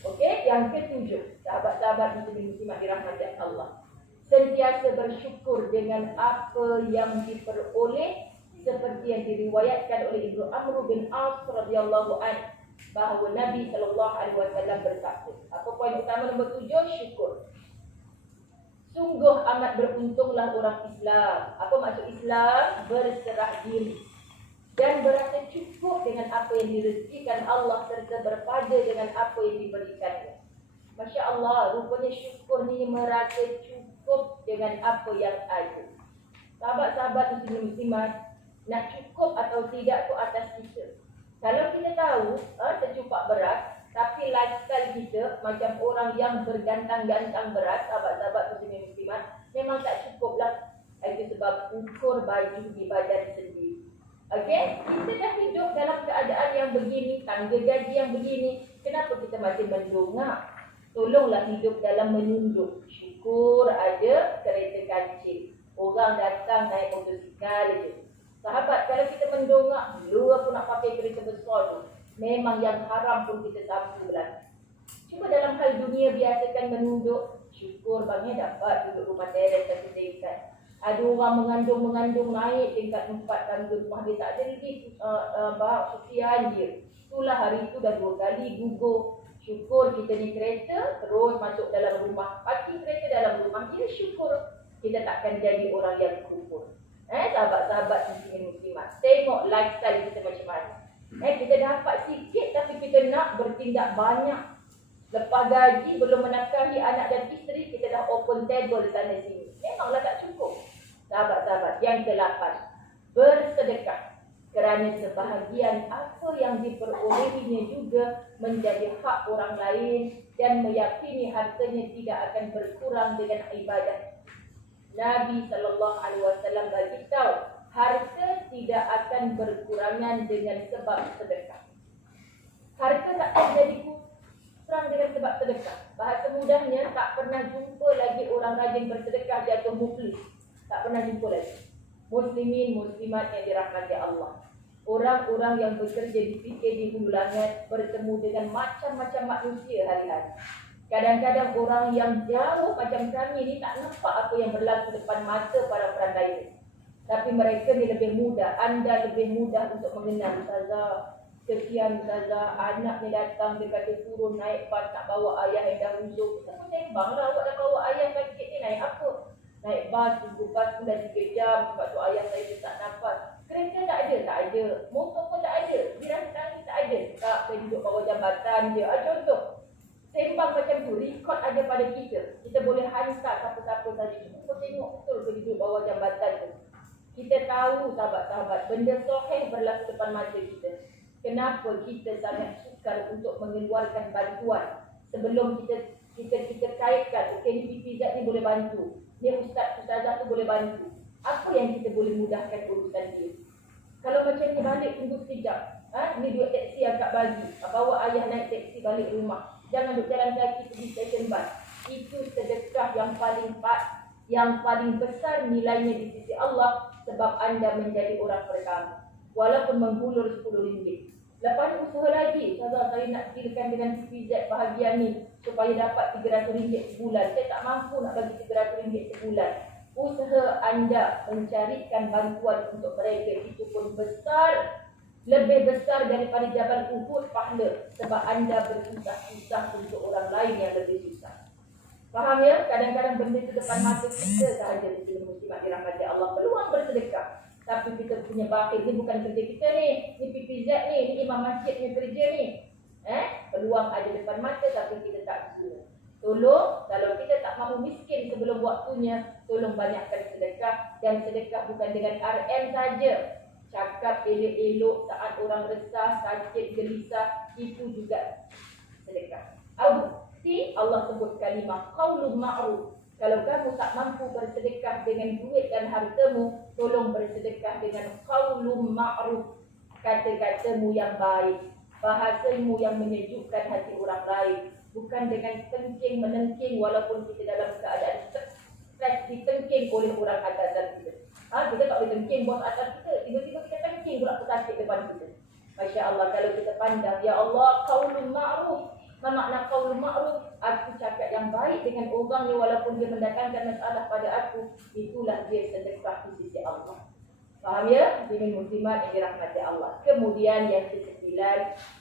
Okey, yang ketujuh, sahabat-sahabat muslimin-muslimat dirahmati Allah. Sentiasa bersyukur dengan apa yang diperoleh seperti yang diriwayatkan oleh Ibnu Amr bin As radhiyallahu anhu bahawa Nabi sallallahu alaihi wasallam bersabda. Apa poin utama nombor 7? Syukur. Sungguh amat beruntunglah orang Islam. Apa maksud Islam? Berserah diri dan berasa cukup dengan apa yang direzekikan Allah serta berpada dengan apa yang diberikannya. Masya Allah, rupanya syukur ni merasa cukup dengan apa yang ada. Sahabat-sahabat muslimat, nak cukup atau tidak tu atas kita. Kalau kita tahu secupak beras, tapi lifestyle kita macam orang yang bergantang-gantang beras, sahabat-sahabat muslimat, memang tak cukup lah. Itu sebab ukur baju di badan sendiri. Okey, kita dah hidup dalam keadaan yang begini, tangga gaji yang begini, kenapa kita masih mendongak? Tolonglah hidup dalam menunduk. Syukur ada kereta kancing. Orang datang naik motosikal je. Sahabat, kalau kita mendongak, dulu aku nak pakai kereta besar tu. Memang yang haram pun kita sambung lagi. Cuma dalam hal dunia biasakan menunduk. Syukur bangnya dapat duduk rumah teres satu tingkat. Ada orang mengandung naik tingkat 4 tangga rumah dia tak ada lagi susian dia. Itulah hari itu dah 2 kali gugur. Syukur kita ni kereta terus masuk dalam rumah. Parking kereta dalam rumah, dia syukur. Kita takkan jadi orang yang kufur. Sahabat-sahabat muslimat, tengok lifestyle kita macam mana. Kita dapat sikit tapi kita nak bertindak banyak. Lepas gaji, belum menafkahi anak dan isteri, kita dah open table sana sini. Memanglah tak cukup. Sahabat-sahabat, yang ke-8, bersedekah. Kerana sebahagian apa yang diperolehinya juga menjadi hak orang lain dan meyakini hartanya tidak akan berkurang dengan ibadah. Nabi SAW beritahu, harta tidak akan berkurangan dengan sebab sedekah. Harta tak akan jadi kurang dengan sebab sedekah. Bahasa mudahnya, tak pernah jumpa lagi orang rajin bersedekah jatuh muflis. Tak pernah jumpa lagi. Muslimin, muslimat yang dirahmati Allah. Orang-orang yang bekerja di fikir di hulu langit bertemu dengan macam-macam manusia hari-hari. Kadang-kadang orang yang jauh macam kami ni tak nampak apa yang berlaku depan mata para perandainya. Tapi mereka ni lebih mudah, anda lebih mudah untuk mengenal. Ustazah, kesian Ustazah, anak ni datang, dia kata turun naik bas nak bawa ayah yang dah rusuk. Kita pun sembang lah, awak dah bawa ayah sakit ni naik apa? Naik bas, tunggu bas pun dah 3 jam sebab tu ayah saya tak nafas. Kereta tak ada. Motor pun tak ada. Jiran tangis tak ada. Tak, saya duduk bawah jambatan je. Contoh, sembang macam tu, record ada pada kita. Kita boleh hantar siapa-siapa saja. Kita tengok betul ke duduk bawah jambatan tu. Kita tahu sahabat-sahabat, benda soheh berlaku depan mata kita. Kenapa kita sangat sukar untuk mengeluarkan bantuan sebelum kita kaitkan, okey ni PPZ ni boleh bantu. Ni ustazah tu boleh bantu. Apa yang kita boleh mudahkan urusan dia? Kalau macam ni balik tunggu sekejap. Ni duit teksi akak bagi. Bawa ayah naik teksi balik rumah. Jangan duduk jalan kaki pergi stesen bas. Itu sedekah yang paling besar nilainya di sisi Allah sebab anda menjadi orang pertama. Walaupun menghulur RM10. Lepas usaha lagi, saya nak kirakan dengan PPZ bahagian ni supaya dapat RM300 sebulan. Saya tak mampu nak bagi RM300 sebulan. Usaha anda mencarikan bantuan untuk mereka itu pun besar, lebih besar daripada Jabal Uhud pahala sebab anda bersusah-susah untuk orang lain yang lebih susah. Faham ya? Kadang-kadang benda itu depan mata kita sahaja muslimat dirahmati Allah. Peluang bersedekah. Tapi kita punya bakhil, ni bukan kerja kita ni PPZ ni imam masjid punya kerja ni. Peluang ada depan mata tapi kita tak guna. Tolong, kalau kita tak mahu miskin sebelum waktunya, tolong banyakkan sedekah. Dan sedekah bukan dengan RM saja. Cakap elok-elok saat orang resah, sakit, gelisah, itu juga sedekah. Allah sebut kalimah qaulun ma'ruf. Kalau kamu tak mampu bersedekah dengan duit dan hartamu, tolong bersedekah dengan qaulun ma'ruf. Kata-katamu yang baik, bahasamu yang menyejukkan hati orang lain. Bukan dengan tengking menengking walaupun kita dalam keadaan stres ditengking oleh orang atasan kita. Kita tak boleh tengking bos atas kita, tiba-tiba kita tengking pula pesakit depan kita. Masya Allah, kalau kita pandang, ya Allah, qaulun ma'ruf. Apa makna qaulun ma'ruf? Aku cakap yang baik dengan orang ni walaupun dia mendatangkan masalah pada aku. Itulah dia sedekah di sisi Allah. Faham ya? Muslimin muslimat yang dirahmati Allah. Kemudian yang ke-9,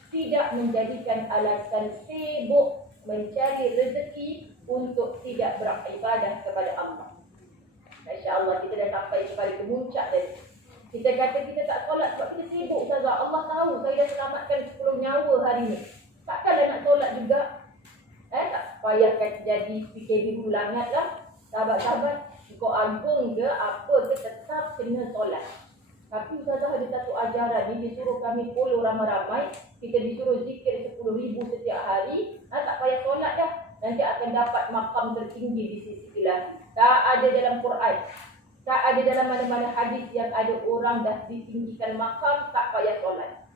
tidak menjadikan alasan sibuk mencari rezeki untuk tidak beribadah kepada Allah. InsyaAllah kita dah sampai kepada kemuncak tadi. Kita kata kita tak solat sebab kita sibuk, Ustazah. Allah tahu saya dah selamatkan 10 nyawa hari ni. Takkanlah nak solat juga. Tak payahkan jadi PKB ulangan lah. Sahabat-sahabat, kau agung ke apa ke tetap kena solat. Tapi Ustazah ada satu ajaran ni, disuruh kami follow ramai-ramai. Kita disuruh zikir 10,000 setiap hari. Tak payah solat dah. Nanti akan dapat makam tertinggi di sisi ilahi. Tak ada dalam Quran. Tak ada dalam mana-mana hadis yang ada orang dah ditinggikan makam tak payah solat.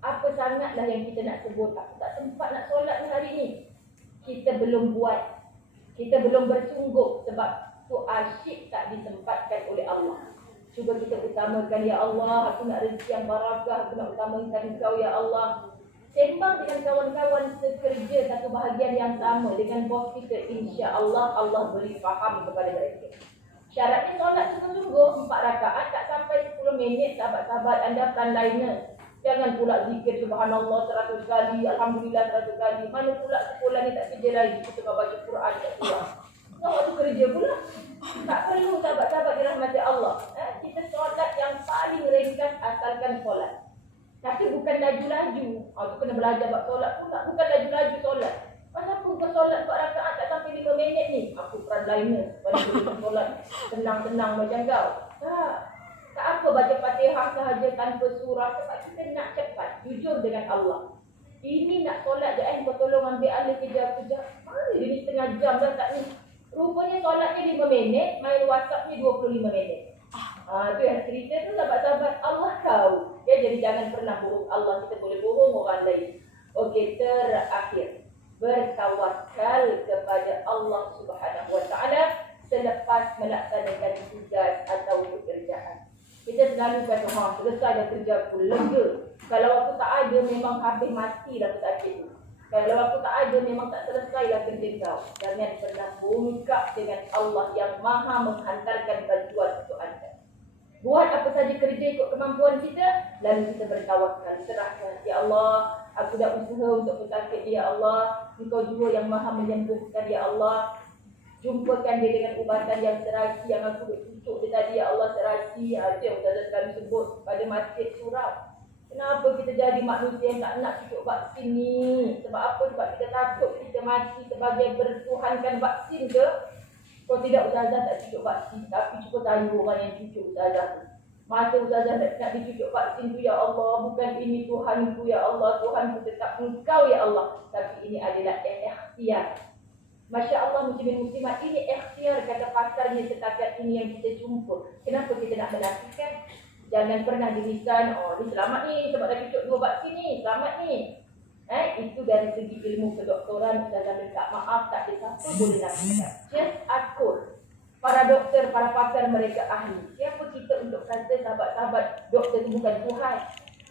Apa sangatlah yang kita nak sebut. Aku tak sempat nak solat ni hari ni. Kita belum buat. Kita belum bersungguh sebab tu asyik tak disempatkan oleh Allah. Cuba kita utamakan, ya Allah, aku nak rezeki yang barakah, aku nak utamakan Engkau, ya Allah. Sembang dengan kawan-kawan sekerja satu bahagian yang sama dengan bos kita, insya-Allah Allah beri faham kepada mereka. Syaratnya solat sungguh-sungguh 4 rakaat, tak sampai 10 minit sahabat-sahabat anda frontliner. Jangan pula zikir subhanallah 100 kali, alhamdulillah 100 kali. Mana pula sekolah ni tak kerja lagi, kita baca Quran tak keluar. Kau waktu kerja pula. Tak perlu sahabat-sahabat dirahmati Allah. Kita solat yang paling ringkas asalkan solat. Tapi bukan laju-laju. Tu kena belajar buat solat pula. Bukan laju-laju solat. Pasal pun kau solat 4 rakaat tak sampai 5 minit ni. Aku frontliner. Pada kita solat tenang-tenang macam kau. Tak apa baca Fatihah sahaja tanpa surah. Sebab kita nak cepat. Jujur dengan Allah. Ini nak solat je kau tolong ambil alih kejap-kejap. Mana dia ni setengah jam dah tak ni. Rupanya solatnya 5 minit. Main WhatsApp ni 25 minit. Tu yang cerita tu sahabat-sahabat. Allah tahu. Jadi jangan pernah bohong Allah. Kita boleh bohong orang lain. Okey, terakhir. Bertawakal kepada Allah Subhanahu Wa Taala selepas melaksanakan tugas atau pekerjaan. Kita selalu kata, selesai dah kerja aku, lega. Kalau aku tak ada, memang habis mati dah pesakit tu. Kalau aku tak ada, memang tak selesailah kerja kau. Jangan pernah bongkak dengan Allah yang maha menghantarkan bantuan untuk anda. Buat apa saja kerja ikut kemampuan kita, lalu kita bertawakal, serahkan. Ya Allah, aku dah usaha untuk pesakit dia, ya Allah. Engkau jua yang maha menyembuhkan, ya Allah. Jumpakan dia dengan ubatan yang serasi yang aku cucuk dia tadi, ya Allah, serasi. Itu yang Ustazah sekali sebut pada masjid surau. Kenapa kita jadi manusia yang tak nak cucuk vaksin ni? Sebab apa? Sebab kita takut kita mati sebagai bertuhankan vaksin ke? Kalau tidak, Ustazah tak cucuk vaksin. Tapi cukup tanya orang yang cucuk Ustazah tu. Masa Ustazah nak dicucuk vaksin tu, ya Allah, bukan ini Tuhanku, ya Allah. Tuhanku tetap Engkau, ya Allah. Tapi ini adalah ikhtiar. Masya Allah, muslimin muslimat, ini ikhtiar kata pasalnya setakat ini yang kita jumpa. Kenapa kita nak menafikan? Jangan pernah dirisan, ni selamat ni sebab dah cucuk 2 vaksin ni, selamat ni. Itu dari segi ilmu kedoktoran. Ustazah minta maaf, tak ada siapa boleh nafikan. Just akur. Para doktor, para pakar mereka ahli. Siapa kita untuk kata sahabat-sahabat doktor itu bukan Tuhan?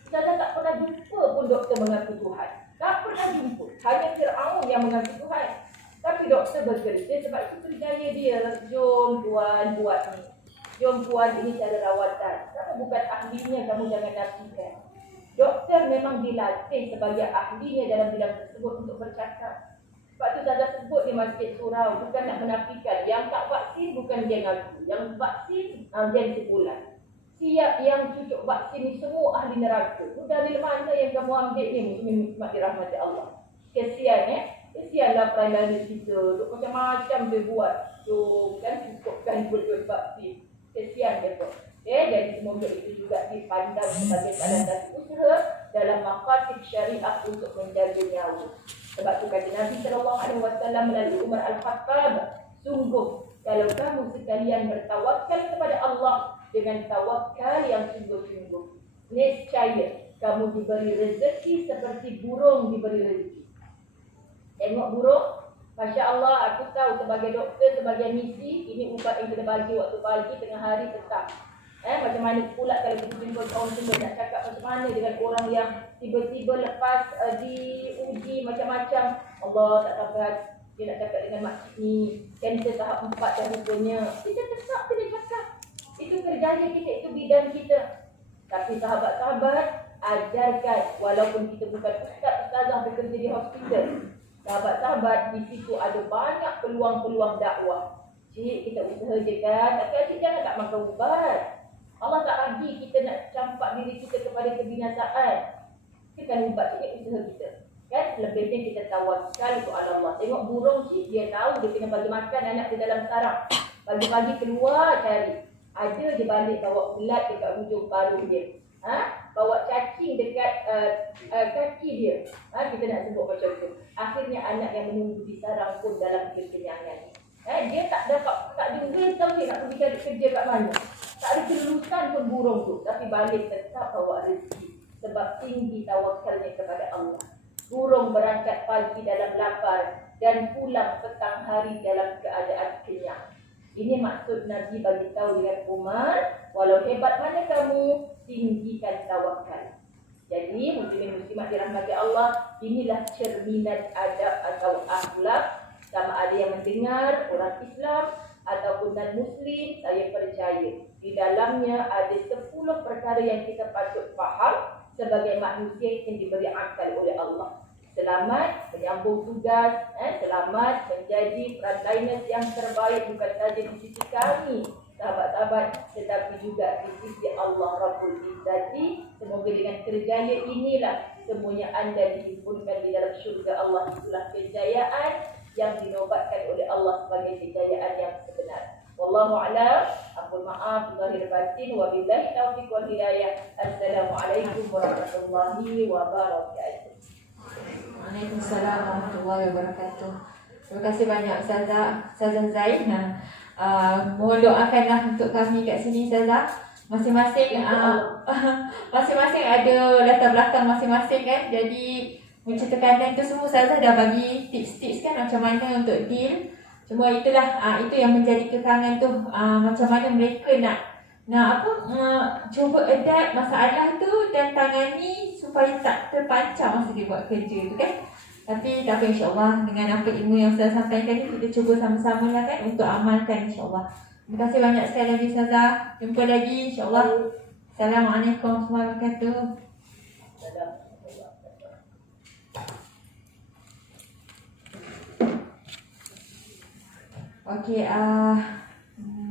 Ustazah tak pernah jumpa pun doktor mengaku Tuhan. Tak pernah jumpa. Hanya Fir'aun yang mengaku Tuhan. Tapi doktor bekerja sebab itu kerjaya dia. Jom tuan buat ni. Jom puan ini cara rawatan. Kalau bukan ahlinya, kamu jangan nafikan. Doktor memang dilatih sebagai ahlinya dalam bidang tersebut untuk bercakap. Sebab tu Ustazah sebut di masjid surau, bukan nak menafikan. Yang tak vaksin bukan dia ngaku. Yang vaksin, dia sebulan. Siap yang cucuk vaksin ni semua ahli neraka. Tu dari mana yang kamu ambil ni, muslimin dirahmati Allah. Kesian Kesianlah primary kita. Macam-macam dia buat. Kan cukupkan betul vaksin. Kesian dia tu. Jadi semoga itu juga dipandang sebagai salah satu usaha dalam maqasid syariah untuk menjaga nyawa. Sebab tu kata Nabi SAW melalui Umar Al-Khattab, sungguh kalau kamu sekalian bertawakal kepada Allah dengan tawakal yang sungguh-sungguh, niscaya kamu diberi rezeki seperti burung diberi rezeki. Tengok burung, Masya Allah, aku tahu sebagai doktor, sebagai misi, ini ubat yang kena bagi waktu pagi, tengah hari, petang. Macam mana pula kalau kita jumpa kaunselor nak cakap macam mana dengan orang yang tiba-tiba lepas diuji macam-macam. Allah tak sabar, dia nak cakap dengan makcik ni, kanser tahap 4 dah rupanya. Kita tetap kena cakap. Itu kerjanya kita, itu bidang kita. Tapi sahabat-sahabat, ajarkan walaupun kita bukan ustazah bekerja di hospital. Sahabat-sahabat, di situ ada banyak peluang-peluang dakwah. Cik, kita usaha je kan. Tapi jangan tak makan ubat. Allah tak bagi kita nak campak diri kita kepada kebinasaan. Kita kan ubat ini usaha kita. Kan lebihnya kita tawakal kepada Allah. Tengok burung cik, dia tahu dia kena bagi makan anak dia dalam sarang. Pagi-pagi keluar cari. Ada je balik bawa ulat dekat hujung paruh dia. Bawa cacing dekat kaki dia. Kita nak sebut macam tu. Akhirnya anak yang menunggu di sarang pun dalam kekenyangan. Dia tak ada duit tahu dia nak pergi cari kerja kat mana. Tak ada kelulusan pun burung tu. Tapi balik tetap bawa rezeki. Sebab tinggi tawakalnya kepada Allah. Burung berangkat pagi dalam lapar dan pulang petang hari dalam keadaan kenyang. Ini maksud Nabi bagi tahu dengan Umar, walau hebat mana kamu, tinggikan tawakal. Jadi, muslimin-muslimat dirahmati Allah, inilah cerminan adab atau akhlak. Sama ada yang mendengar, orang Islam ataupun non-Muslim, saya percaya di dalamnya ada 10 perkara yang kita patut faham sebagai manusia yang diberi akal oleh Allah. Selamat menyambung tugas, selamat menjadi frontliners yang terbaik bukan saja di sisi kami, sahabat-sahabat, tetapi juga di sisi Allah Rabbul Izzati. Semoga dengan kerjaya inilah semuanya anda dihimpunkan di dalam syurga Allah. Itulah kejayaan yang dinobatkan oleh Allah sebagai kejayaan yang sebenar. Wallahu a'lam. Ampun maaf zahir batin, wabillahi taufiq wal hidayah. Assalamualaikum warahmatullahi wabarakatuh. Waalaikumsalam warahmatullahi wabarakatuh. Terima kasih banyak Ustazah Zain. Mohon doakanlah untuk kami kat sini Ustazah. Masing-masing ada latar belakang masing-masing kan. Jadi menceritakan itu semua Ustazah dah bagi tips-tips kan macam mana untuk deal. Cuma itulah itu yang menjadi kekangan tu, macam mana mereka nak cuba adapt masalah tu dan tangani supaya tak terpancar masa dia buat kerja tu kan. Tapi insya-Allah dengan apa ilmu yang Ustazah sampaikan ni, kita cuba sama-sama lah kan untuk amalkan insya-Allah. Terima kasih banyak sekali lagi Ustazah. Jumpa lagi insya-Allah. Assalamualaikum warahmatullahi wabarakatuh. Okey,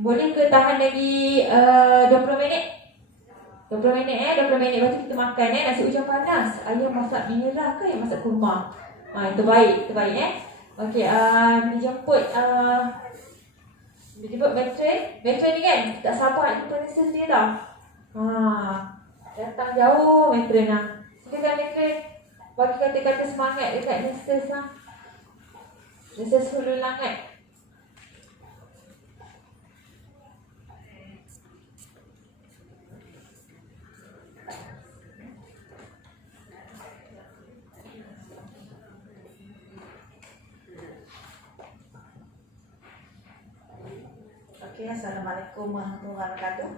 boleh ke tahan lagi 20 minit? 20 minit 20 minit lepas tu kita makan nasi hujan panas. Ayam masak mineral ke yang masak kurma? Itu baik, Okey, dijemput Matron ni kan, tak sabar jumpa nurses dia tau. Datang jauh Matron lah. Silakan Matron bagi kata-kata semangat dekat nurses lah. Nurses Hulu Langat. Okay, Assalamualaikum warahmatullahi wabarakatuh.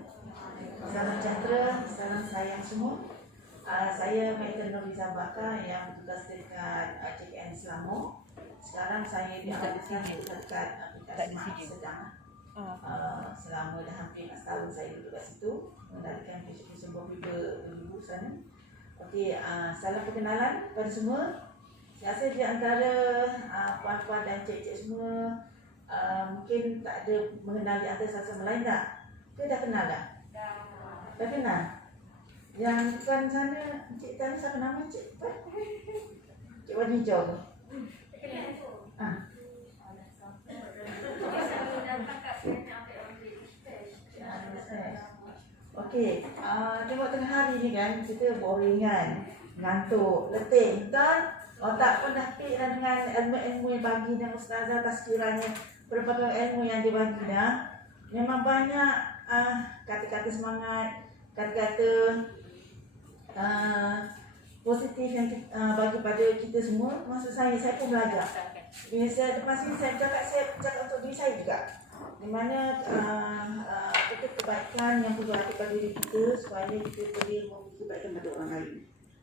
Salam sejahtera, salam sayang semua. Saya Matron Nurhaliza Bakar yang bertugas dekat JKN Selangor. Sekarang saya dialihkan dekat aplikasi Mak Sedang. Selama dah hampir 4 tahun saya duduk kat situ, mengendalikan patient Bobiba dulu sana. Okey, salam perkenalan kepada semua. Saya rasa di antara puan-puan dan cik-cik semua mungkin tak ada mengenal di antara satu sama lain tak? Ke dah kenal dah? Dah kenal? Yang tuan sana, Cik Tan, siapa nama Cik? Cik Warna Hijau tu? Okey, tengok tengah hari ni kan, kita boring kan, ngantuk, letih, kan? Otak pun dah pik dah dengan ilmu-ilmu yang bagi dan ustazah tazkirahnya. Berbagai ilmu yang dibagi dah. Memang banyak kata-kata semangat, kata-kata positif yang bagi pada kita semua. Maksud saya pun belajar. Bila saya lepas ni saya cakap untuk diri saya juga. Di mana kita kebaikan yang perlu ada pada diri kita supaya kita boleh memberi kebaikan pada orang lain.